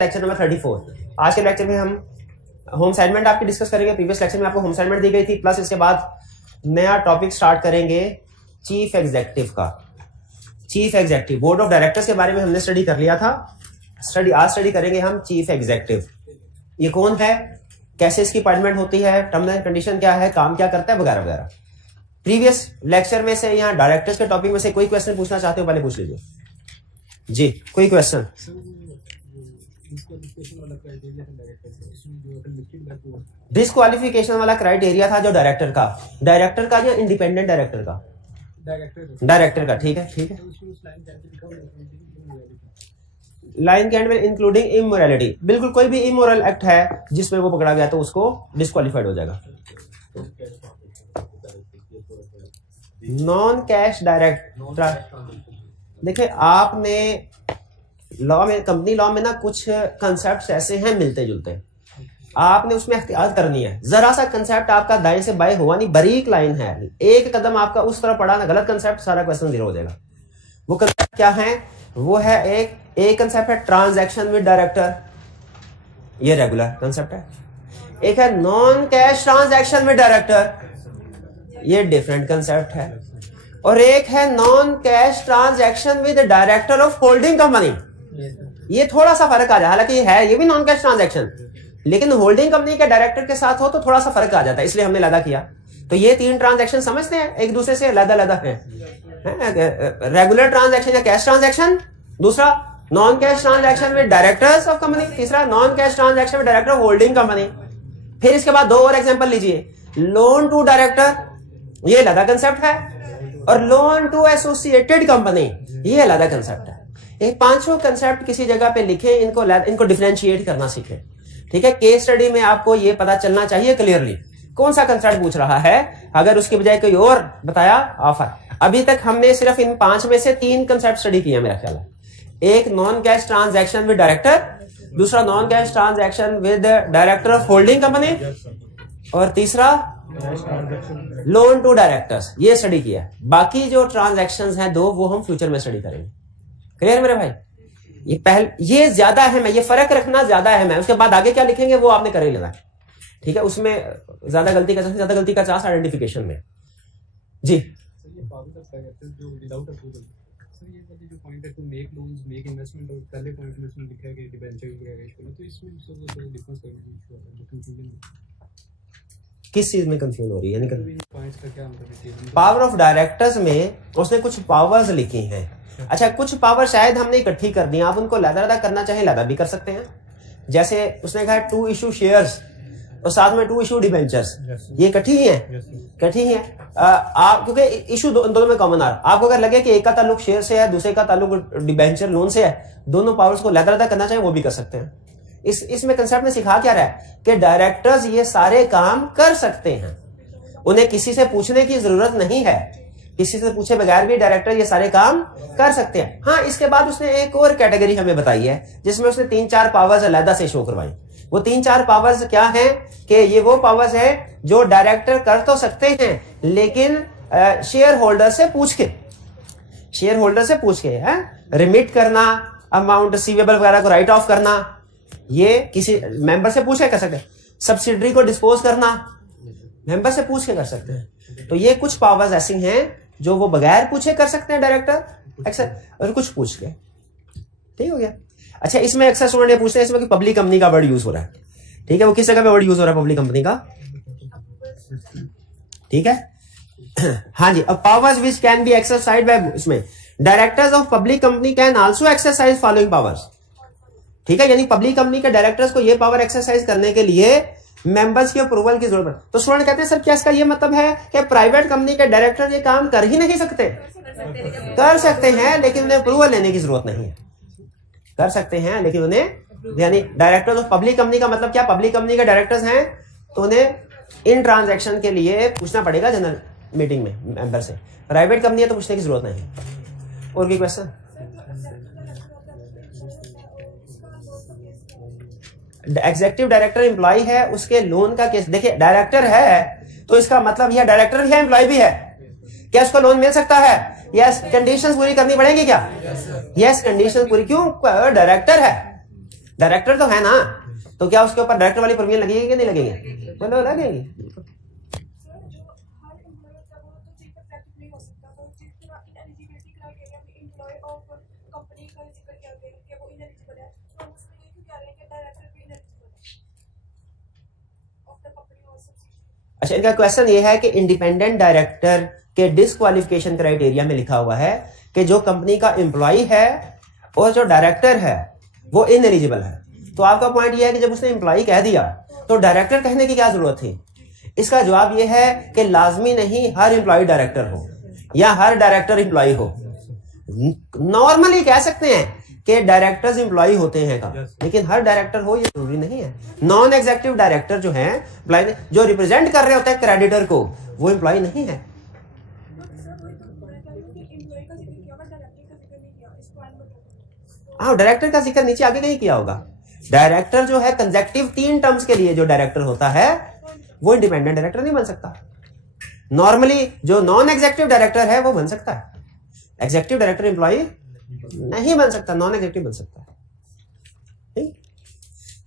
Lecture number 34। आज के lecture में हम होम असाइनमेंट आपकी डिस्कस करेंगे। प्रीवियस लेक्चर में आपको होम असाइनमेंट दी गई थी, प्लस इसके बाद नया टॉपिक स्टार्ट करेंगे चीफ एग्जीक्यूटिव का। Chief executive board of directors के बारे में हमने स्टडी कर लिया था। आज स्टडी करेंगे हम चीफ एग्जीक्यूटिव। ये कौन है, कैसे इसकी अपॉइंटमेंट होती है, टर्म्स एंड कंडीशन क्या है, काम क्या करता है, वगैरह वगैरह। प्रीवियस लेक्चर में से यहाँ डायरेक्टर्स के टॉपिक में से कोई क्वेश्चन पूछना चाहते हो पहले पूछ लीजिए जी। कोई क्वेश्चन? डिस्क्वालिफिकेशन वाला क्राइटेरिया था जो डायरेक्टर का या इंडिपेंडेंट डायरेक्टर का? डायरेक्टर का। ठीक है, ठीक है। लाइन के एंड में इंक्लूडिंग इमोरलिटी, बिल्कुल कोई भी इमोरल एक्ट है जिसमें वो पकड़ा गया तो उसको डिस्क्वालिफाइड हो जाएगा। नॉन कैश डायरेक्ट, देखिए आपने लॉ में, कंपनी लॉ में ना कुछ कंसेप्ट ऐसे हैं मिलते जुलते, आपने उसमें एहतियात करनी है। जरा सा कंसेप्ट आपका दाएं से बाएं हुआ नहीं, बारीक लाइन है, एक कदम आपका उस तरफ पड़ा ना, गलत कंसेप्ट, सारा क्वेश्चन जीरो हो जाएगा। वो कंसेप्ट क्या है? वो है एक कंसेप्ट है ट्रांजैक्शन विद डायरेक्टर, ये रेगुलर कंसेप्ट है। एक है non cash transaction with director, ये डिफरेंट कंसेप्ट है। और एक है non cash transaction with director of holding company, ये थोड़ा सा फर्क आ जाए। हालांकि ये भी नॉन कैश ट्रांजैक्शन, लेकिन होल्डिंग कंपनी के डायरेक्टर के साथ हो तो थोड़ा सा फर्क आ जाता है, इसलिए हमने अलग किया। तो ये तीन ट्रांजैक्शन समझते हैं, एक दूसरे से अलग है। रेगुलर ट्रांजैक्शन या कैश ट्रांजैक्शन, दूसरा non cash transaction with directors of company, तीसरा non cash transaction with director of holding company. फिर इसके बाद दो और एग्जांपल लीजिए। लोन टू डायरेक्टर, ये अलग कंसेप्ट है, और लोन टू एसोसिएटेड कंपनी, ये अलग कंसेप्ट है। ये पांचों कंसेप्ट किसी जगह पे लिखे, इनको डिफरेंशिएट करना सीखे। ठीक है, केस स्टडी में आपको ये पता चलना चाहिए क्लियरली कौन सा कंसेप्ट पूछ रहा है। अगर उसके बजाय कोई और बताया ऑफर। अभी तक हमने सिर्फ इन पांच में से तीन कंसेप्ट स्टडी किया मेरा ख्याल है। एक non cash transaction with director, दूसरा non cash transaction with director of holding company, और तीसरा लोन टू डायरेक्टर्स, ये स्टडी किया। बाकी जो ट्रांजैक्शंस हैं दो, वो हम फ्यूचर में स्टडी करेंगे। क्लियर मेरे भाई? ये ज्यादा अहम है, ये फर्क रखना ज्यादा अहम है। उसके बाद आगे क्या लिखेंगे वो आपने कर ही लेना है। ठीक है, उसमें ज्यादा गलती का चांस आइडेंटिफिकेशन में जी। किस चीज में कंफ्यूज हो रही है? पावर ऑफ डायरेक्टर्स में उसने कुछ पावर्स लिखी हैं। अच्छा, कुछ पावर शायद हमने इकट्ठी कर दी, आप उनको लदा करना चाहे लदा भी कर सकते हैं। जैसे उसने कहा टू इशू शेयर्स और साथ में टू इशू डिबेंचर्स, ये इकट्ठी ही है, इकट्ठी ही है। आप क्योंकि इशू दोनों में कॉमन आ रहा, आपको अगर लगे कि एक का ताल्लुक शेयर से है, दूसरे का ताल्लुक डिबेंचर लोन से है, दोनों पावर्स को लदा करना चाहे वो भी कर सकते हैं। इसमें कंसेप्ट में सिखा क्या रहा है कि डायरेक्टर्स ये सारे काम कर सकते हैं, उन्हें किसी से पूछने की जरूरत नहीं है, किसी से पूछे बगैर भी डायरेक्टर ये सारे काम कर सकते हैं। हाँ, इसके बाद उसने एक और कैटेगरी हमें बताई है जिसमें उसने 3-4 पावर्स अलग से शो करवाई। वो 3-4 पावर्स क्या हैं कि ये वो पावर्स है जो डायरेक्टर कर तो सकते हैं, लेकिन शेयर होल्डर से पूछ के रिमिट करना, अमाउंट रिसीवेबल वगैरह को राइट ऑफ करना, ये किसी मेंबर से पूछ के कर सकते हैं। सब्सिडरी को डिस्पोज करना मेंबर से पूछ के कर सकते हैं। तो ये कुछ पावर्स ऐसी हैं जो वो बगैर पूछे कर सकते हैं डायरेक्टर अक्सर, और कुछ पूछ के। ठीक हो गया? अच्छा, इसमें अक्सर स्टूडेंट ये पूछते हैं इसमें कि पब्लिक कंपनी का वर्ड यूज हो रहा है। ठीक है, वो किस जगह पे वर्ड यूज हो रहा है पब्लिक कंपनी का? ठीक है हाँ जी। अब powers which can be exercised by, इसमें directors of public company can also exercise following powers. ठीक है, यानी पब्लिक कंपनी के डायरेक्टर्स को ये पावर एक्सरसाइज करने के लिए मेंबर्स की अप्रूवल की जरूरत है। तो स्टूडेंट कहते हैं सर क्या इसका ये मतलब है कि प्राइवेट कंपनी के डायरेक्टर ये काम कर ही नहीं सकते? कर सकते हैं, लेकिन उन्हें अप्रूवल लेने की जरूरत नहीं है। कर सकते हैं लेकिन उन्हें, यानी डायरेक्टर्स ऑफ पब्लिक कंपनी का मतलब क्या? पब्लिक कंपनी के डायरेक्टर्स हैं तो उन्हें इन ट्रांजैक्शन के लिए पूछना पड़ेगा जनरल मीटिंग में मेंबर से। प्राइवेट कंपनी है तो पूछने की जरूरत नहीं। और कोई क्वेश्चन? एग्जीक्यूटिव डायरेक्टर एम्प्लॉय है, उसके लोन का केस। देखिए, डायरेक्टर है तो इसका मतलब यह डायरेक्टर भी है, एम्प्लॉय भी है। क्या उसको लोन मिल सकता है? यस। कंडीशंस पूरी करनी पड़ेगी क्या? यस, कंडीशंस पूरी। क्यों? डायरेक्टर है, डायरेक्टर तो है ना, तो क्या उसके ऊपर डायरेक्टर वाली प्रोविजन लगेगी कि नहीं लगेगी? बोलो लगेगी। अच्छा, इनका क्वेश्चन ये है कि इंडिपेंडेंट डायरेक्टर के डिस्क्वालिफिकेशन क्राइटेरिया में लिखा हुआ है कि जो कंपनी का एम्प्लॉय है और जो डायरेक्टर है वो इनएलिजिबल है। तो आपका पॉइंट ये है कि जब उसने एम्प्लॉय कह दिया तो डायरेक्टर कहने की क्या जरूरत थी? इसका जवाब ये है कि लाजमी नहीं हर एम्प्लॉय डायरेक्टर हो या हर डायरेक्टर एम्प्लॉय हो। नॉर्मली कह सकते हैं कि डायरेक्टर्स एम्प्लॉय होते हैं का, लेकिन हर डायरेक्टर हो ये जरूरी नहीं है। नॉन एग्जीक्यूटिव डायरेक्टर जो हैं, जो रिप्रेजेंट कर रहे होते हैं क्रेडिटर को, वो एम्प्लॉय नहीं है। हाँ, डायरेक्टर का जिक्र नीचे आगे नहीं किया होगा। डायरेक्टर जो है कंसेक्यूटिव 3 टर्म्स के लिए जो डायरेक्टर होता है वो इंडिपेंडेंट डायरेक्टर नहीं बन सकता। नॉर्मली जो नॉन एग्जीक्यूटिव डायरेक्टर है वो बन सकता है, एग्जीक्यूटिव डायरेक्टर एम्प्लॉय नहीं बन सकता, नॉन एग्जीक्यूटिव बन सकता है।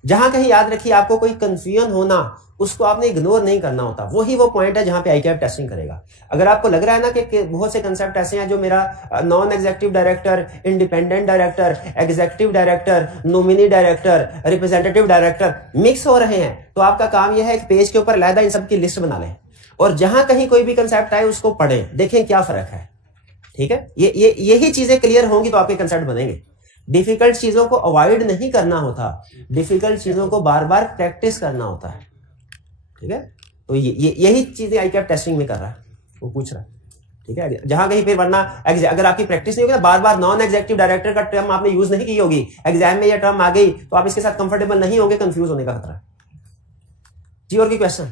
जहां कहीं याद रखिए, आपको कोई कंफ्यूजन होना उसको आपने इग्नोर नहीं करना होता। वही वो पॉइंट है जहां पे आईकैप टेस्टिंग करेगा। अगर आपको लग रहा है ना कि बहुत से कंसेप्ट ऐसे हैं जो मेरा non executive director, independent director, executive director, nominee director, representative director mix हो रहे हैं, तो आपका काम यह है एक पेज के ऊपर अलहदा इन सब की लिस्ट बना लें और जहां कहीं कोई भी कंसेप्ट आए उसको पढ़ें, देखें क्या फर्क है। ठीक है, यही चीजें क्लियर होंगी तो आपके कंसेप्ट बनेंगे। डिफिकल्ट चीजों को अवॉइड नहीं करना होता, डिफिकल्ट चीजों को बार बार प्रैक्टिस करना होता है। ठीक है, तो यही चीजें आईकैप टेस्टिंग में कर रहा है, वो पूछ रहा है। ठीक है, जहां कहीं पे, वरना अगर आपकी प्रैक्टिस नहीं होगी ना, बार बार नॉन एग्जीक्यूटिव डायरेक्टर का टर्म आपने यूज नहीं की होगी, एग्जाम में यह टर्म आ गई तो आप इसके साथ कंफर्टेबल नहीं होंगे, कंफ्यूज होने का खतरा है। जी, और कोई क्वेश्चन?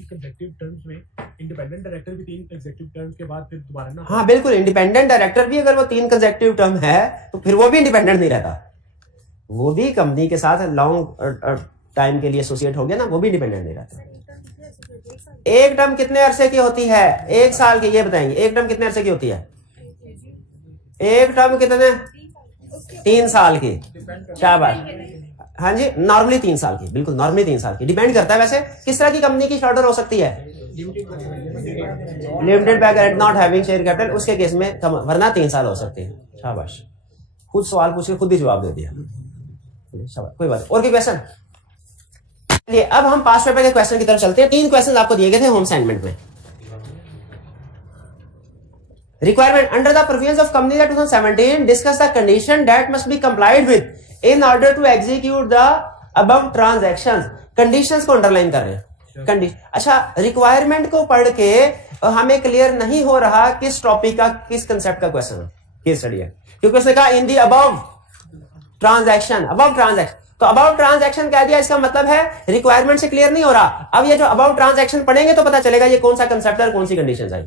कंसेक्यूटिव टर्म्स में इंडिपेंडेंट डायरेक्टर भी 3 कंसेक्यूटिव टर्म्स के बाद फिर दोबारा ना? हाँ बिल्कुल, इंडिपेंडेंट डायरेक्टर भी अगर वो 3 कंसेक्यूटिव टर्म है तो फिर वो भी इंडिपेंडेंट नहीं रहता, वो भी कंपनी के साथ लॉन्ग टाइम के लिए एसोसिएट हो गया ना, वो भी इंडिपेंडेंट नहीं रहता। एक टर्म कितने अरसे की होती है? 1 साल की। ये बताएंगे एक टर्म कितने अरसे की होती है? एक टर्म कितने? 3 साल की। शाबाश, हाँ जी, नॉर्मली 3 साल की, बिल्कुल नॉर्मली 3 साल की। डिपेंड करता है वैसे किस तरह की कंपनी की शॉर्टर हो सकती है। Limited by guarantee not having share capital, उसके केस में कम, वरना 3 साल हो सकती है। शाबाश, खुद सवाल पूछ के खुद ही जवाब दे दिया। शाबाश, कोई बात। और कोई क्वेश्चन? चलिए अब हम पास्ट पेपर के क्वेश्चन की तरफ चलते हैं। 3 क्वेश्चन आपको दिए गए थे होम असाइनमेंट में। Requirement under the provisions of company act 2017 discuss the condition that must be complied with in order to execute the above transactions. Conditions को अंडरलाइन कर रहे हैं। कंडीशन, अच्छा, रिक्वायरमेंट को पढ़ के हमें क्लियर नहीं हो रहा किस टॉपिक का, किस कंसेप्ट का क्वेश्चन है, केस स्टडी है, क्योंकि उसने कहा in the above transaction, above transaction. तो अबाउट ट्रांजैक्शन कह दिया, इसका मतलब है रिक्वायरमेंट से क्लियर नहीं हो रहा। अब ये जो अबाउट ट्रांजैक्शन पढ़ेंगे तो पता चलेगा ये कौन सा कंसेप्ट है, कौन सी कंडीशंस आई।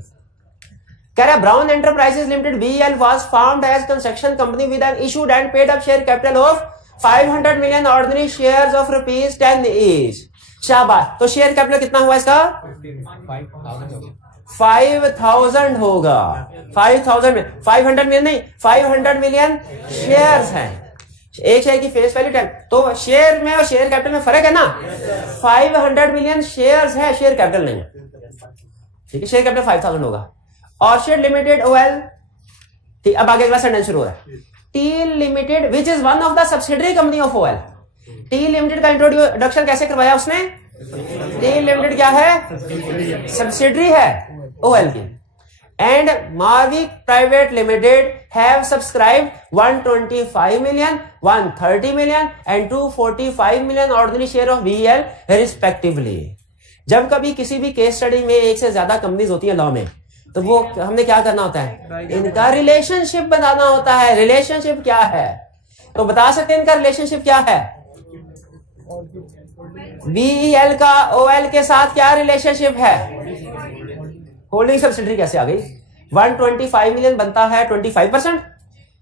कह रहा है Brown Enterprises Limited BL was found as construction company with an issued and paid up share capital of 500 million ordinary shares of ₹10 each. शाबाश, तो शेयर कैपिटल कितना हुआ इसका? 5000 होगा। 5000 में 500 मिलियन नहीं, 500 मिलियन शेयर्स हैं। एक शेयर की फेस वैल्यू 10, तो शेयर में और शेयर कैपिटल में फर्क है ना। 500 मिलियन शेयर्स है, शेयर कैपिटल नहीं है। ठीक है, शेयर कैपिटल 5000 होगा। ऑर्चिड लिमिटेड ओएल, अब आगे अगला सेंटेंस शुरू हो रहा है। T limited which is one of the subsidiary company of OL. T limited का इंट्रोडक्शन कैसे करवाया उसने? टी लिमिटेड क्या है? सब्सिडरी है ओएल की। And Mavic Private Limited have subscribed 125 million, 130 million and 245 million ordinary share of VEL respectively. जब कभी किसी भी केस स्टडी में एक से ज्यादा कंपनीज होती हैं लॉ में, तो वो हमने क्या करना होता है? इनका रिलेशनशिप बताना होता है। रिलेशनशिप क्या है तो बता सकते हैं इनका रिलेशनशिप क्या है? VEL का OL के साथ क्या रिलेशनशिप है? होल्डिंग सब्सिडरी कैसे आ गई? 125 मिलियन बनता है 25%,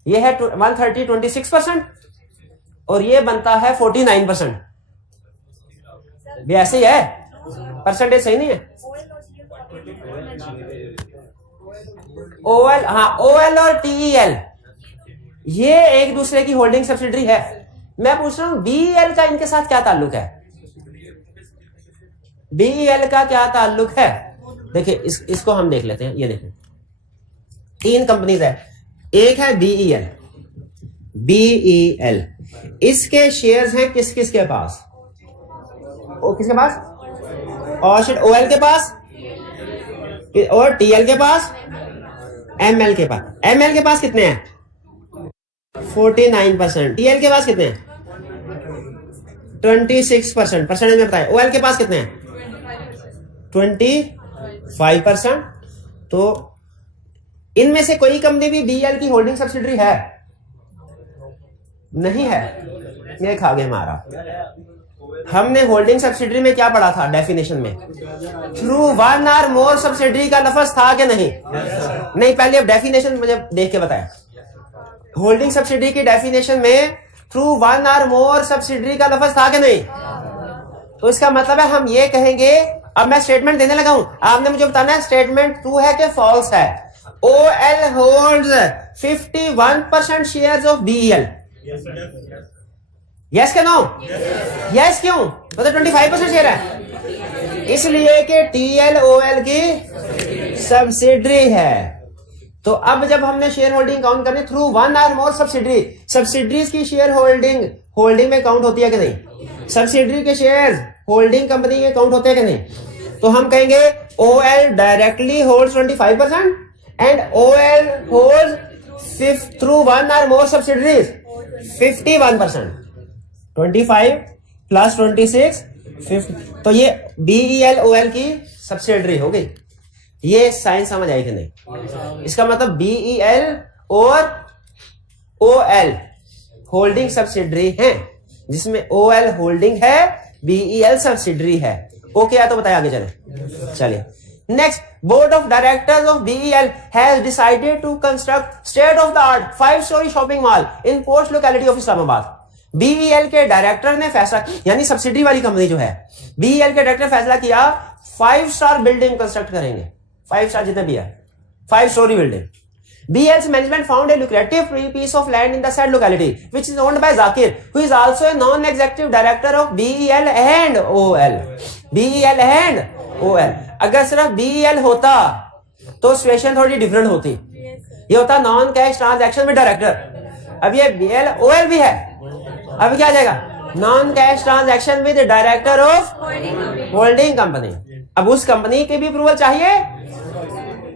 ये है 130 26%, और ये बनता है 49%। भी ऐसे ही है, परसेंटेज सही नहीं है। OL, हाँ, OL और TEL ये एक दूसरे की होल्डिंग सब्सिडरी है। मैं पूछ रहा हूं बीईएल का इनके साथ क्या ताल्लुक है? बीईएल का क्या ताल्लुक है? देखिए इसको हम देख लेते हैं। ये देखो 3 कंपनीज है, एक है बीईएल। बीईएल इसके शेयर्स हैं किस किस के पास? किसके पास? ऑर्चिड ओएल के पास और टीएल के पास, एमएल के पास। एमएल के पास कितने हैं? 49%। टीएल के पास कितने हैं? 26%। परसेंटेज में बताएं। ओएल के पास कितने हैं? 25%। तो इनमें से कोई कंपनी भी बीईएल की होल्डिंग सब्सिडरी है? नहीं है। ये खा गए हमारा। हमने होल्डिंग सब्सिडरी में क्या पढ़ा था डेफिनेशन में? थ्रू 1 और मोर सब्सिडरी का लफ्ज था कि नहीं? नहीं, पहले अब डेफिनेशन मुझे देख के बताया। होल्डिंग सब्सिडरी की डेफिनेशन में थ्रू 1 और मोर सब्सिडरी का लफ्ज था कि नहीं? तो इसका मतलब है हम ये कहेंगे, अब मैं स्टेटमेंट देने लगा हूं, आपने मुझे बताना है स्टेटमेंट ट्रू है कि फॉल्स है। OL holds 51% shares of BEL। Yes क्या नो? यस क्यों? तो 25% शेयर है, इसलिए कि TL OL की सब्सिडरी है। तो अब जब हमने शेयर होल्डिंग काउंट करनी थ्रू 1 और मोर सब्सिडरी, सब्सिडरीज की शेयर होल्डिंग में काउंट होती है कि नहीं? सब्सिडरी के शेयर होल्डिंग कंपनी में काउंट होते हैं कि नहीं? तो हम कहेंगे OL directly holds 25% and OL holds through 1 और मोर सब्सिडरीज 51%। 25 प्लस 26 50। तो ये BEL OL की सब्सिडरी हो गई। ये साइंस समझ आई कि नहीं? इसका मतलब BEL और OL होल्डिंग सब्सिडरी हैं, जिसमें OL होल्डिंग है, BEL सब्सिडरी है। ओके है तो बताया आगे चलिए। Next, board of directors of BEL has decided to construct state of the art 5-story shopping mall in post locality of Islamabad. BEL के डायरेक्टर ने फैसला, यानी सब्सिडी वाली कंपनी जो है, BEL के डायरेक्टर फैसला किया 5-star बिल्डिंग कंस्ट्रक्ट करेंगे। 5 स्टार जितने भी है, 5-story building. BEL's management found a lucrative piece of land in the said locality, which is owned by Zakir, who is also a non-executive director of BEL and OL. BEL and OL. अगर सिर्फ BEL होता तो situation थोड़ी different होती। ये होता non cash transaction में director. अब ये BEL OL भी है। अब क्या जाएगा? Non cash transaction with director of holding company. अब उस कंपनी की भी अप्रूवल चाहिए,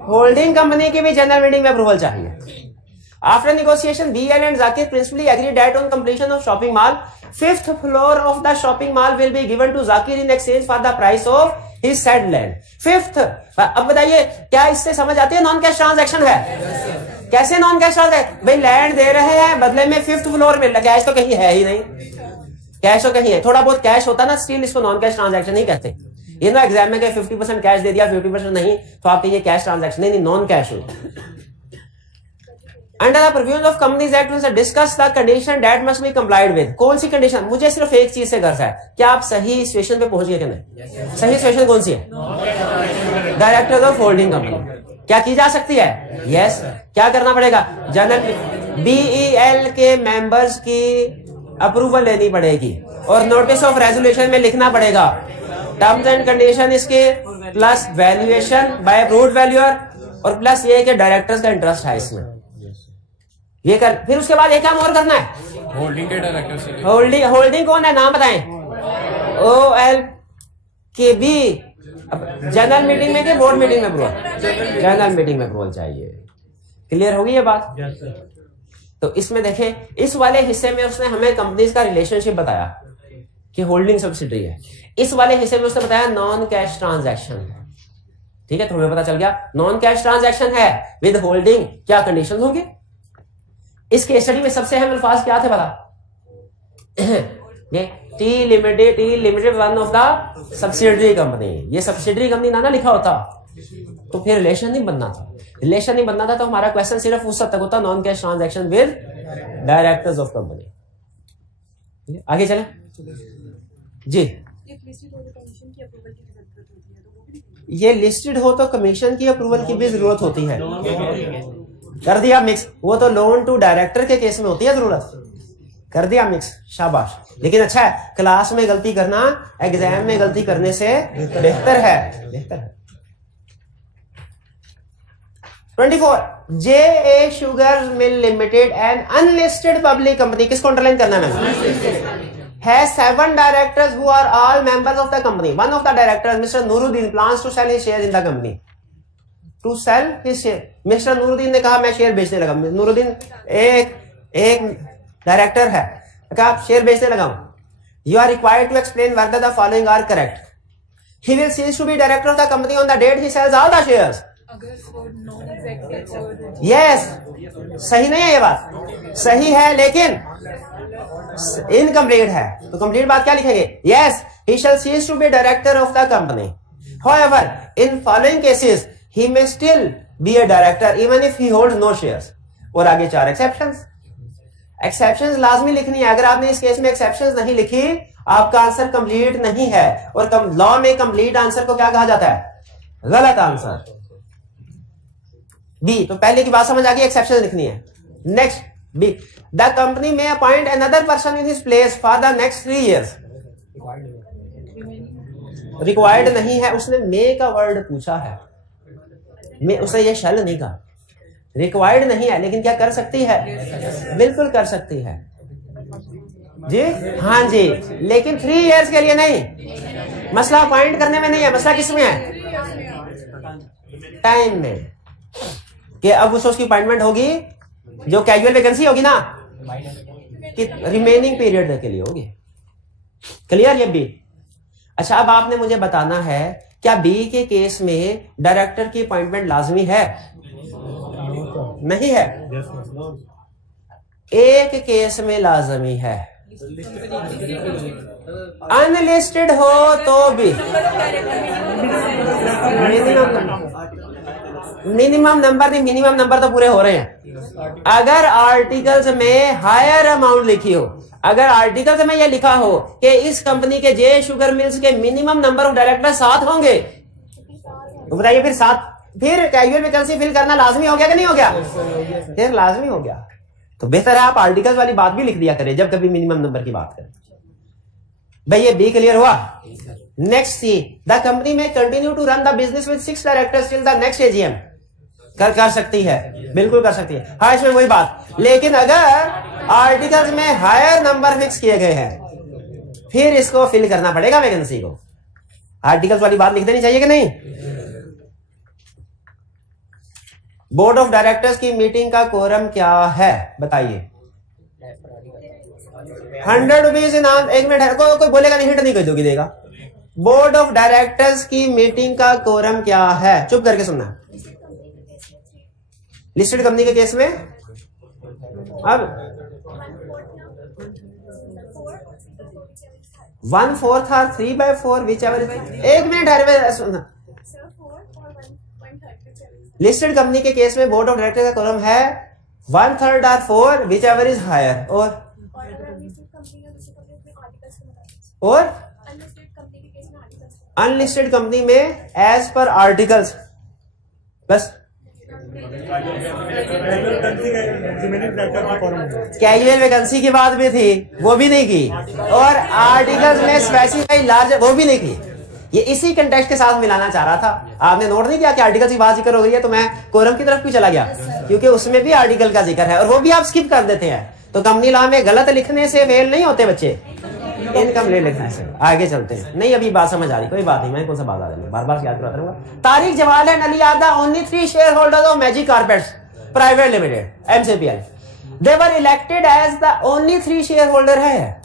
होल्डिंग कंपनी की भी जनरल मीटिंग में अप्रूवल चाहिए। After negotiation BEL and Zakir principally agreed that on completion of shopping mall, 5th floor of the shopping mall will be given to Zakir in exchange for the price of his said land. 5th। अब बताइए क्या इससे समझ आती है non cash transaction है? कैसे non cash transaction? भाई लैंड दे रहे हैं, बदले में 5th फ्लोर मिल रहा है। कैश तो कहीं है ही नहीं, कैश तो कहीं है, थोड़ा बहुत कैश होता ना, स्टिल इसको नॉन कैश ट्रांजैक्शन नहीं कहते। ये ना एग्जाम में 50% कैश दे दिया 50% नहीं, तो आप कहिए कैश ट्रांजैक्शन, नहीं नॉन कैश हो। Under the previews of companies act discuss the condition that must be complied with. कौन सी कंडीशन? मुझे सिर्फ एक चीज से गर्ज है, क्या आप सही सिचुएशन पे पहुंच गए कि नहीं? सही सिचुएशन कौन सी है? Director of holding company. क्या की जा सकती है? यस। क्या करना पड़ेगा? जनरल BEL के मेंबर्स की अप्रूवल लेनी पड़ेगी और नोटिस ऑफ रेजोल्यूशन में लिखना पड़ेगा टर्म्स एंड कंडीशन इसके, plus valuation by approved valuer, और प्लस ये कि डायरेक्टर्स का इंटरेस्ट है इसमें। ये कर, फिर उसके बाद एक काम और करना है, होल्डिंग के डायरेक्टर से। होल्डिंग कौन है? नाम बताएं। OL के भी जनरल मीटिंग में के बोर्ड मीटिंग में अप्रूवल? जनरल मीटिंग में अप्रूवल चाहिए। क्लियर होगी ये बात? तो इसमें देखें, इस वाले हिस्से में उसने हमें कंपनीज का रिलेशनशिप बताया कि होल्डिंग सब्सिडरी है। इस वाले हिस्से में उसने बताया नॉन कैश ट्रांजैक्शन है। ठीक है, तो हमें पता चल गया नॉन कैश ट्रांजैक्शन है विद होल्डिंग, क्या कंडीशन होंगी। इस केस स्टडी में सबसे अहम अल्फाज क्या थे पता? ये T limited one of the subsidiary company. ये सब्सिडरी कंपनी ना लिखा होता तो फिर रिलेशन नहीं बनना था। रिलेशन नहीं बनना था तो हमारा क्वेश्चन सिर्फ उस हद तक होता, non cash transaction with directors of company. आगे चले जी। ये लिस्टेड हो तो कमीशन की अप्रूवल की भी जरूरत होती है। कर दिया मिक्स, वो तो लोन टू डायरेक्टर के केस में होती है जरूरत। कर दिया मिक्स, शाबाश। लेकिन अच्छा है, क्लास में गलती करना एग्जाम में गलती करने से बेहतर है, बेहतर है। 24 JA sugar mill limited and unlisted public company, किसको अंडरलाइन करना है मैंने? Has 7 directors who are all members of the company. One of the directors, Mr. Nuruddin, plans to sell his shares in the company. To sell his share. Mr. Nuruddin ने कहा मैं share बेचने लगा। नूरुद्दीन एक director है, कहा share बेचने लगा हूं। You are required to explain whether the following are correct. He will cease to be director of the company on the date he sells all the shares. Yes, सही नहीं है ये बात, सही है लेकिन इनकम्प्लीट है। तो कंप्लीट बात क्या लिखेंगे? Yes, he shall cease to be director of the company. However, in following cases, he may still be a director even if he holds no shares. और आगे 4 एक्सेप्शंस। एक्सेप्शंस लाजमी लिखनी है। अगर आपने इस केस में एक्सेप्शंस नहीं लिखी, आपका आंसर कंप्लीट नहीं है। और लॉ में कंप्लीट आंसर को क्या कहा जाता है? गलत आंसर। बी, तो पहले की बात समझ आ गई, एक्सेप्शन लिखनी है। नेक्स्ट बी, द कंपनी में appoint another person in his place for the next 3 years। Required नहीं है, उसने मे का वर्ड पूछा है, मैं उसने ये शैल नहीं कहा। रिक्वायर्ड नहीं है लेकिन क्या कर सकती है? बिल्कुल कर सकती है जी, हाँ जी, लेकिन 3 years के लिए नहीं। मसला अपॉइंट करने में नहीं है, मसला किस में है? टाइम में, कि अब उसकी अपॉइंटमेंट होगी, जो कैजुअल वैकेंसी होगी ना, कि रिमेनिंग पीरियड के लिए होगी। क्लियर ये बी? अच्छा, अब आपने मुझे बताना है क्या बी के केस में डायरेक्टर की अपॉइंटमेंट लाजमी है? नहीं है। एक केस में लाजमी है, अनलिस्टेड हो तो भी। मिनिमम नंबर नहीं, मिनिमम नंबर तो पूरे हो रहे हैं। अगर आर्टिकल्स में हायर अमाउंट लिखी हो, अगर आर्टिकल्स में यह लिखा हो कि इस कंपनी के जे शुगर मिल्स के मिनिमम नंबर ऑफ डायरेक्टर 7 होंगे, तो बताइए फिर 7, फिर कैजुअल वैकेंसी फिल करना लाजमी हो गया कि नहीं हो गया? फिर लाजमी हो गया। तो बेहतर है आप आर्टिकल्स वाली बात भी लिख दिया करें जब कभी मिनिमम नंबर की बात करें। भाई ये बी क्लियर हुआ? नेक्स्ट सी, द कंपनी में continue to run the business with 6 directors till the next AGM. कर सकती है, बिल्कुल कर सकती है। हाँ, इसमें वही बात, लेकिन अगर आर्टिकल्स में हायर नंबर फिक्स किए गए हैं फिर इसको फिल करना पड़ेगा वैकेंसी को। आर्टिकल्स वाली बात लिख देनी चाहिए कि नहीं? बोर्ड ऑफ डायरेक्टर्स की मीटिंग का कोरम क्या है बताइए? 100 रुपीज इनाम। एक मिनट है, कोई बोलेगा नहीं, हिंट नहीं कोई दोगी देगा। बोर्ड ऑफ डायरेक्टर्स की मीटिंग का कोरम क्या है? चुप करके सुनना। लिस्टेड कंपनी के केस में अब 1/4 और 3/4 विच एवर। एक मिनट है, सुनना। लिस्टेड कंपनी के केस में बोर्ड ऑफ डायरेक्टर का कॉलम है 1/3 और 4 विच एवर इज हायर। और अनलिस्टेड कंपनी में एज पर आर्टिकल्स, बस। कैजुअल वैकेंसी की बात भी थी, वो भी नहीं की, और आर्टिकल्स में स्पेसिफाई लार्ज, वो भी नहीं की। ये इसी कंटेक्स्ट के साथ मिलाना चाह रहा था। आपने नोट नहीं किया कि आर्टिकल की बात जिक्र हो रही है तो मैं कोरम की तरफ भी चला गया, क्योंकि उसमें भी आर्टिकल का जिक्र है और वो भी आप स्किप कर देते हैं। तो कंपनी लॉ में गलत लिखने से फेल नहीं होते बच्चे, इनकम्प्लीट लिखने से। आगे चलते हैं। नहीं, अभी बात समझ आ रही, कोई बात नहीं, मैं कौन सा बात आ रही है, बार बार याद कराता रहूंगा। तारिक जवाल एंड अली आदा only 3 share holders of magic carpets private limited MCPL। They were elected as the only 3 share holder है।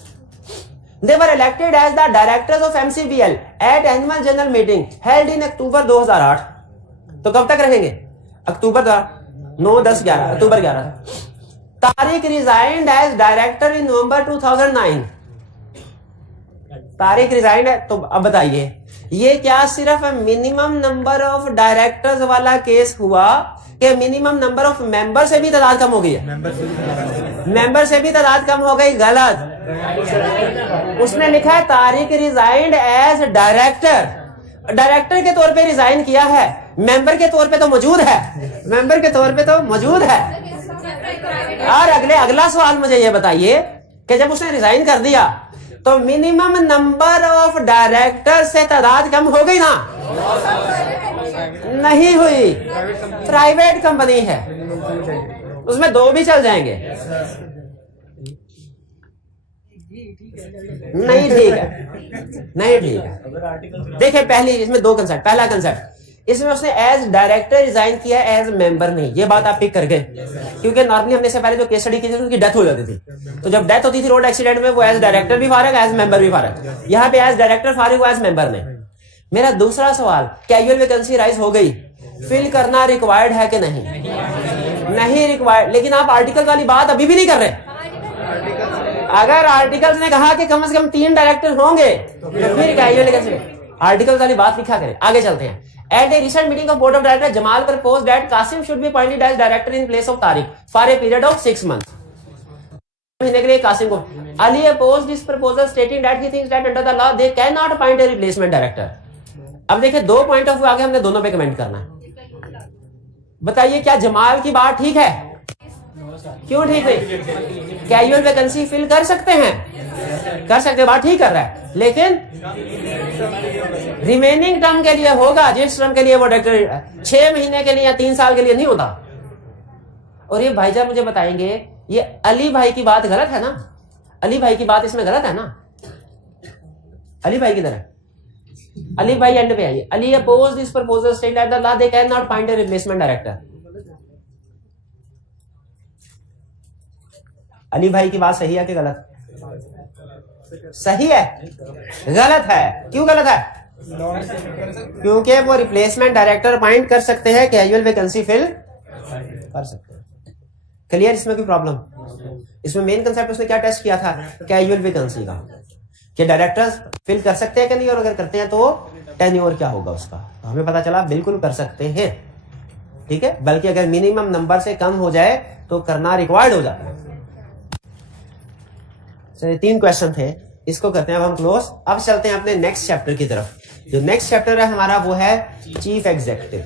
They were elected as the directors of MCPL at annual general meeting held in October 2008। तो कब तक रहेंगे? अक्टूबर 9, 10, 11, अक्टूबर 11। Tariq resigned as director in November 2009। Tariq resigned है, तो अब बताइए ये क्या सिर्फ मिनिमम नंबर ऑफ डायरेक्टर्स वाला केस हुआ कि मिनिमम नंबर ऑफ मेंबर से भी तादाद कम हो गई है? मेंबर से भी तादाद कम हो गई, गलत। उसने लिखा है Tariq resigned as director. Director के तौर पे रिजाइन किया है, मेंबर के तौर पे तो मौजूद है, मेंबर के तौर पे तो मौजूद है। और अगला सवाल मुझे ये बताइए कि जब उसने रिजाइन कर दिया तो मिनिमम नंबर ऑफ डायरेक्टर से तादाद कम हो गई ना? नहीं हुई। प्राइवेट कंपनी है, उसमें 2 भी चल जाएंगे। नहीं ठीक है, नहीं ठीक है। देखिए पहली इसमें 2 कंसेप्ट। पहला कंसेप्ट, इसमें उसने एज डायरेक्टर रिजाइन किया, एज मेंबर नहीं। ये बात आप पिक कर गए, क्योंकि नॉर्मली हमने से पहले जो केस स्टडी की थी उसकी डेथ हो जाती थी। तो जब डेथ होती थी रोड एक्सीडेंट में, वो एज डायरेक्टर भी फारग, एज मेंबर भी फारग। यहाँ पे एज डायरेक्टर फारिग, वो एज मेंबर नहीं। मेरा दूसरा सवाल, कैजुअल वैकेंसी राइज हो गई, फिल करना रिक्वायर्ड है कि नहीं? नहीं रिक्वायर्ड। लेकिन आप आर्टिकल वाली बात अभी भी नहीं कर रहे। अगर आर्टिकल्स ने कहा कि कम से कम 3 डायरेक्टर होंगे तो फिर कैजुअल वैकेंसी, आर्टिकल वाली बात लिखा करें। आगे चलते हैं। At a recent meeting of board of directors, Jamal proposed that Qasim should be appointed as director in place of Tariq for a period of 6 months. महीने के लिए कासिम को। Ali opposed this proposal, stating that he thinks that under the law they cannot appoint a replacement director. अब देखिए 2 point of view आगे, हमने दोनों पे कमेंट करना है। बताइए क्या जमाल की बात ठीक है? क्यों ठीक नहीं? कैजुअल वैकेंसी फिल कर सकते हैं, कर सकते हैं, बात ठीक कर रहा है, लेकिन रिमेनिंग टर्म के लिए होगा, जिस टर्म के लिए वो डायरेक्टर 6 महीने के लिए या 3 साल के लिए नहीं होता। और ये भाईजान मुझे बताएंगे, ये अली भाई की बात गलत है ना? अली भाई की बात इसमें गलत है ना? अली भाई किधर है? अली भाई एंड पे आइए। Ali oppose this proposal, state that the law they can not find a replacement director. Ali भाई की बात सही है कि गलत? सही है, गलत है। क्यों गलत है? क्योंकि वो रिप्लेसमेंट डायरेक्टर अपॉइंट कर सकते हैं, कैजुअल वैकेंसी फिल कर सकते हैं। क्लियर? इसमें कोई प्रॉब्लम? इसमें मेन कंसेप्ट उसने क्या टेस्ट किया था? कैजुअल वैकेंसी का, कि डायरेक्टर्स फिल कर सकते हैं कि नहीं, और अगर करते हैं तो टेन्योर क्या होगा उसका। तो हमें पता चला बिल्कुल कर सकते हैं। ठीक है, बल्कि अगर मिनिमम नंबर से कम हो जाए तो करना रिक्वायर्ड हो जाता है। 3 क्वेश्चन थे, इसको करते हैं अब हम क्लोज। अब चलते हैं अपने नेक्स्ट चैप्टर की तरफ। जो नेक्स्ट चैप्टर है हमारा वो है chief executive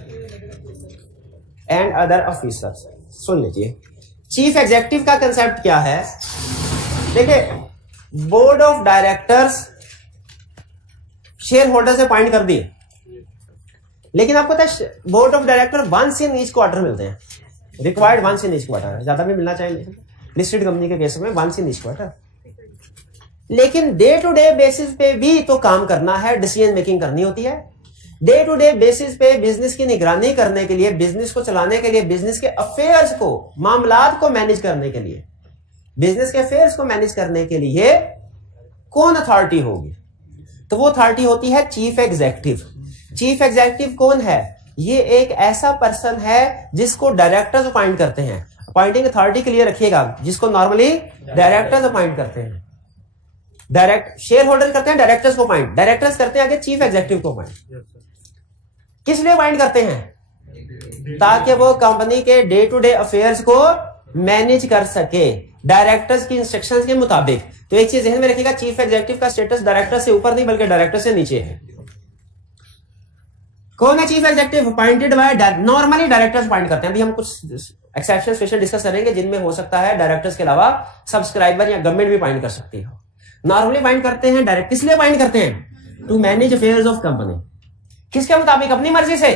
and other officers. सुन लीजिए, चीफ एग्जीक्यूटिव का कंसेप्ट क्या है। देखिए, board of directors share holder से अपॉइंट कर दिए, लेकिन आपको पता है board of director 1 in each quarter मिलते हैं। रिक्वायर्ड 1 इन ईच क्वार्टर, ज्यादा भी मिलना चाहिए लिस्टेड कंपनी के केस में 1 इन ईच क्वार्टर। लेकिन डे टू डे बेसिस पे भी तो काम करना है, डिसीजन मेकिंग करनी होती है। डे टू डे बेसिस पे बिजनेस की निगरानी करने के लिए, बिजनेस को चलाने के लिए, बिजनेस के अफेयर्स को, मामलात को मैनेज करने के लिए, बिजनेस के अफेयर्स को मैनेज करने के लिए कौन अथॉरिटी होगी? तो वो अथॉरिटी होती है चीफ एग्जीक्यूटिव। चीफ एग्जीक्यूटिव कौन है? ये एक ऐसा पर्सन है जिसको डायरेक्टर्स अपॉइंट करते हैं। अपॉइंटिंग अथॉरिटी के लिए रखिएगा, जिसको नॉर्मली डायरेक्टर्स अपॉइंट करते हैं। डायरेक्ट शेयर होल्डर करते हैं डायरेक्टर्स को अपॉइंट, डायरेक्टर्स करते हैं आगे चीफ एग्जीक्यूटिव को अपॉइंट। किस लिए अपॉइंट करते हैं? ताकि वो कंपनी के डे टू डे अफेयर्स को मैनेज कर सके डायरेक्टर्स की इंस्ट्रक्शंस के मुताबिक। तो एक चीज ध्यान में रखिएगा, चीफ एग्जीक्यूटिव का स्टेटस डायरेक्टर से ऊपर नहीं बल्कि डायरेक्टर से नीचे है। कौन है chief executive? Appointed by, normally directors appoint करते हैं। अभी हम कुछ एक्सेप्शन स्पेशल डिस्कस करेंगे जिनमें हो सकता है डायरेक्टर्स के अलावा सब्सक्राइबर या गवर्नमेंट भी अपॉइंट कर सकती हो। नॉर्मली अपॉइंट करते हैं डायरेक्ट। किस लिए अपॉइंट करते हैं? To manage affairs of company. किसके मुताबिक? अपनी मर्जी से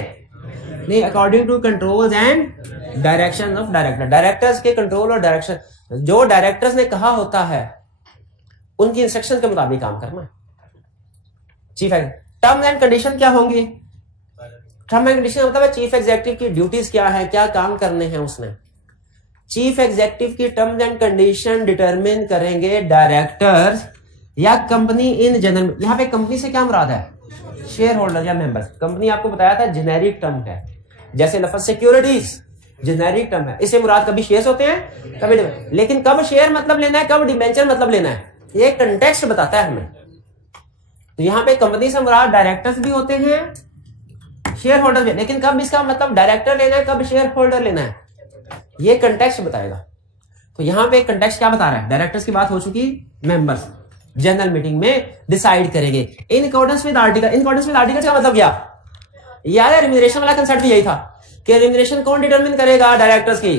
नहीं, according to controls and direction of director. Directors के कंट्रोल और डायरेक्शन, जो डायरेक्टर्स ने कहा होता है उनकी इंस्ट्रक्शन के मुताबिक काम करना है। चीफ टर्म्स एंड कंडीशन क्या होंगी? टर्म एंड कंडीशन मतलब चीफ एग्जीक्यूटिव की ड्यूटीज क्या है, क्या काम करने हैं उसने। चीफ एग्जीक्यूटिव की टर्म्स एंड कंडीशन डिटरमिन करेंगे डायरेक्टर्स या कंपनी इन जनरल। यहां पे कंपनी से क्या मुराद है? शेयर होल्डर या मेंबर्स। कंपनी आपको बताया था जेनेरिक टर्म है, जैसे लफ्ज सिक्योरिटीज जेनेरिक टर्म है। इससे मुराद कभी शेयर्स होते हैं कभी, लेकिन कब शेयर मतलब लेना है, कब डिबेंचर मतलब लेना है, ये कंटेक्स्ट बताता है हमें। तो यहाँ पे कंपनी से मुराद डायरेक्टर्स भी होते हैं, शेयर होल्डर भी, लेकिन कब इसका मतलब डायरेक्टर लेना है, कब शेयर होल्डर लेना है, ये कंटेक्स्ट बताएगा। तो यहाँ पे कंटेक्स्ट क्या बता रहा है? डायरेक्टर्स की बात हो चुकी, मेंबर्स जनरल मीटिंग में डिसाइड करेंगे in accordance with article. In accordance with article का मतलब क्या? यार रिम्यूनरेशन वाला कंसेप्ट भी यही था कि रिम्यूनरेशन कौन डिटरमिन करेगा डायरेक्टर्स की?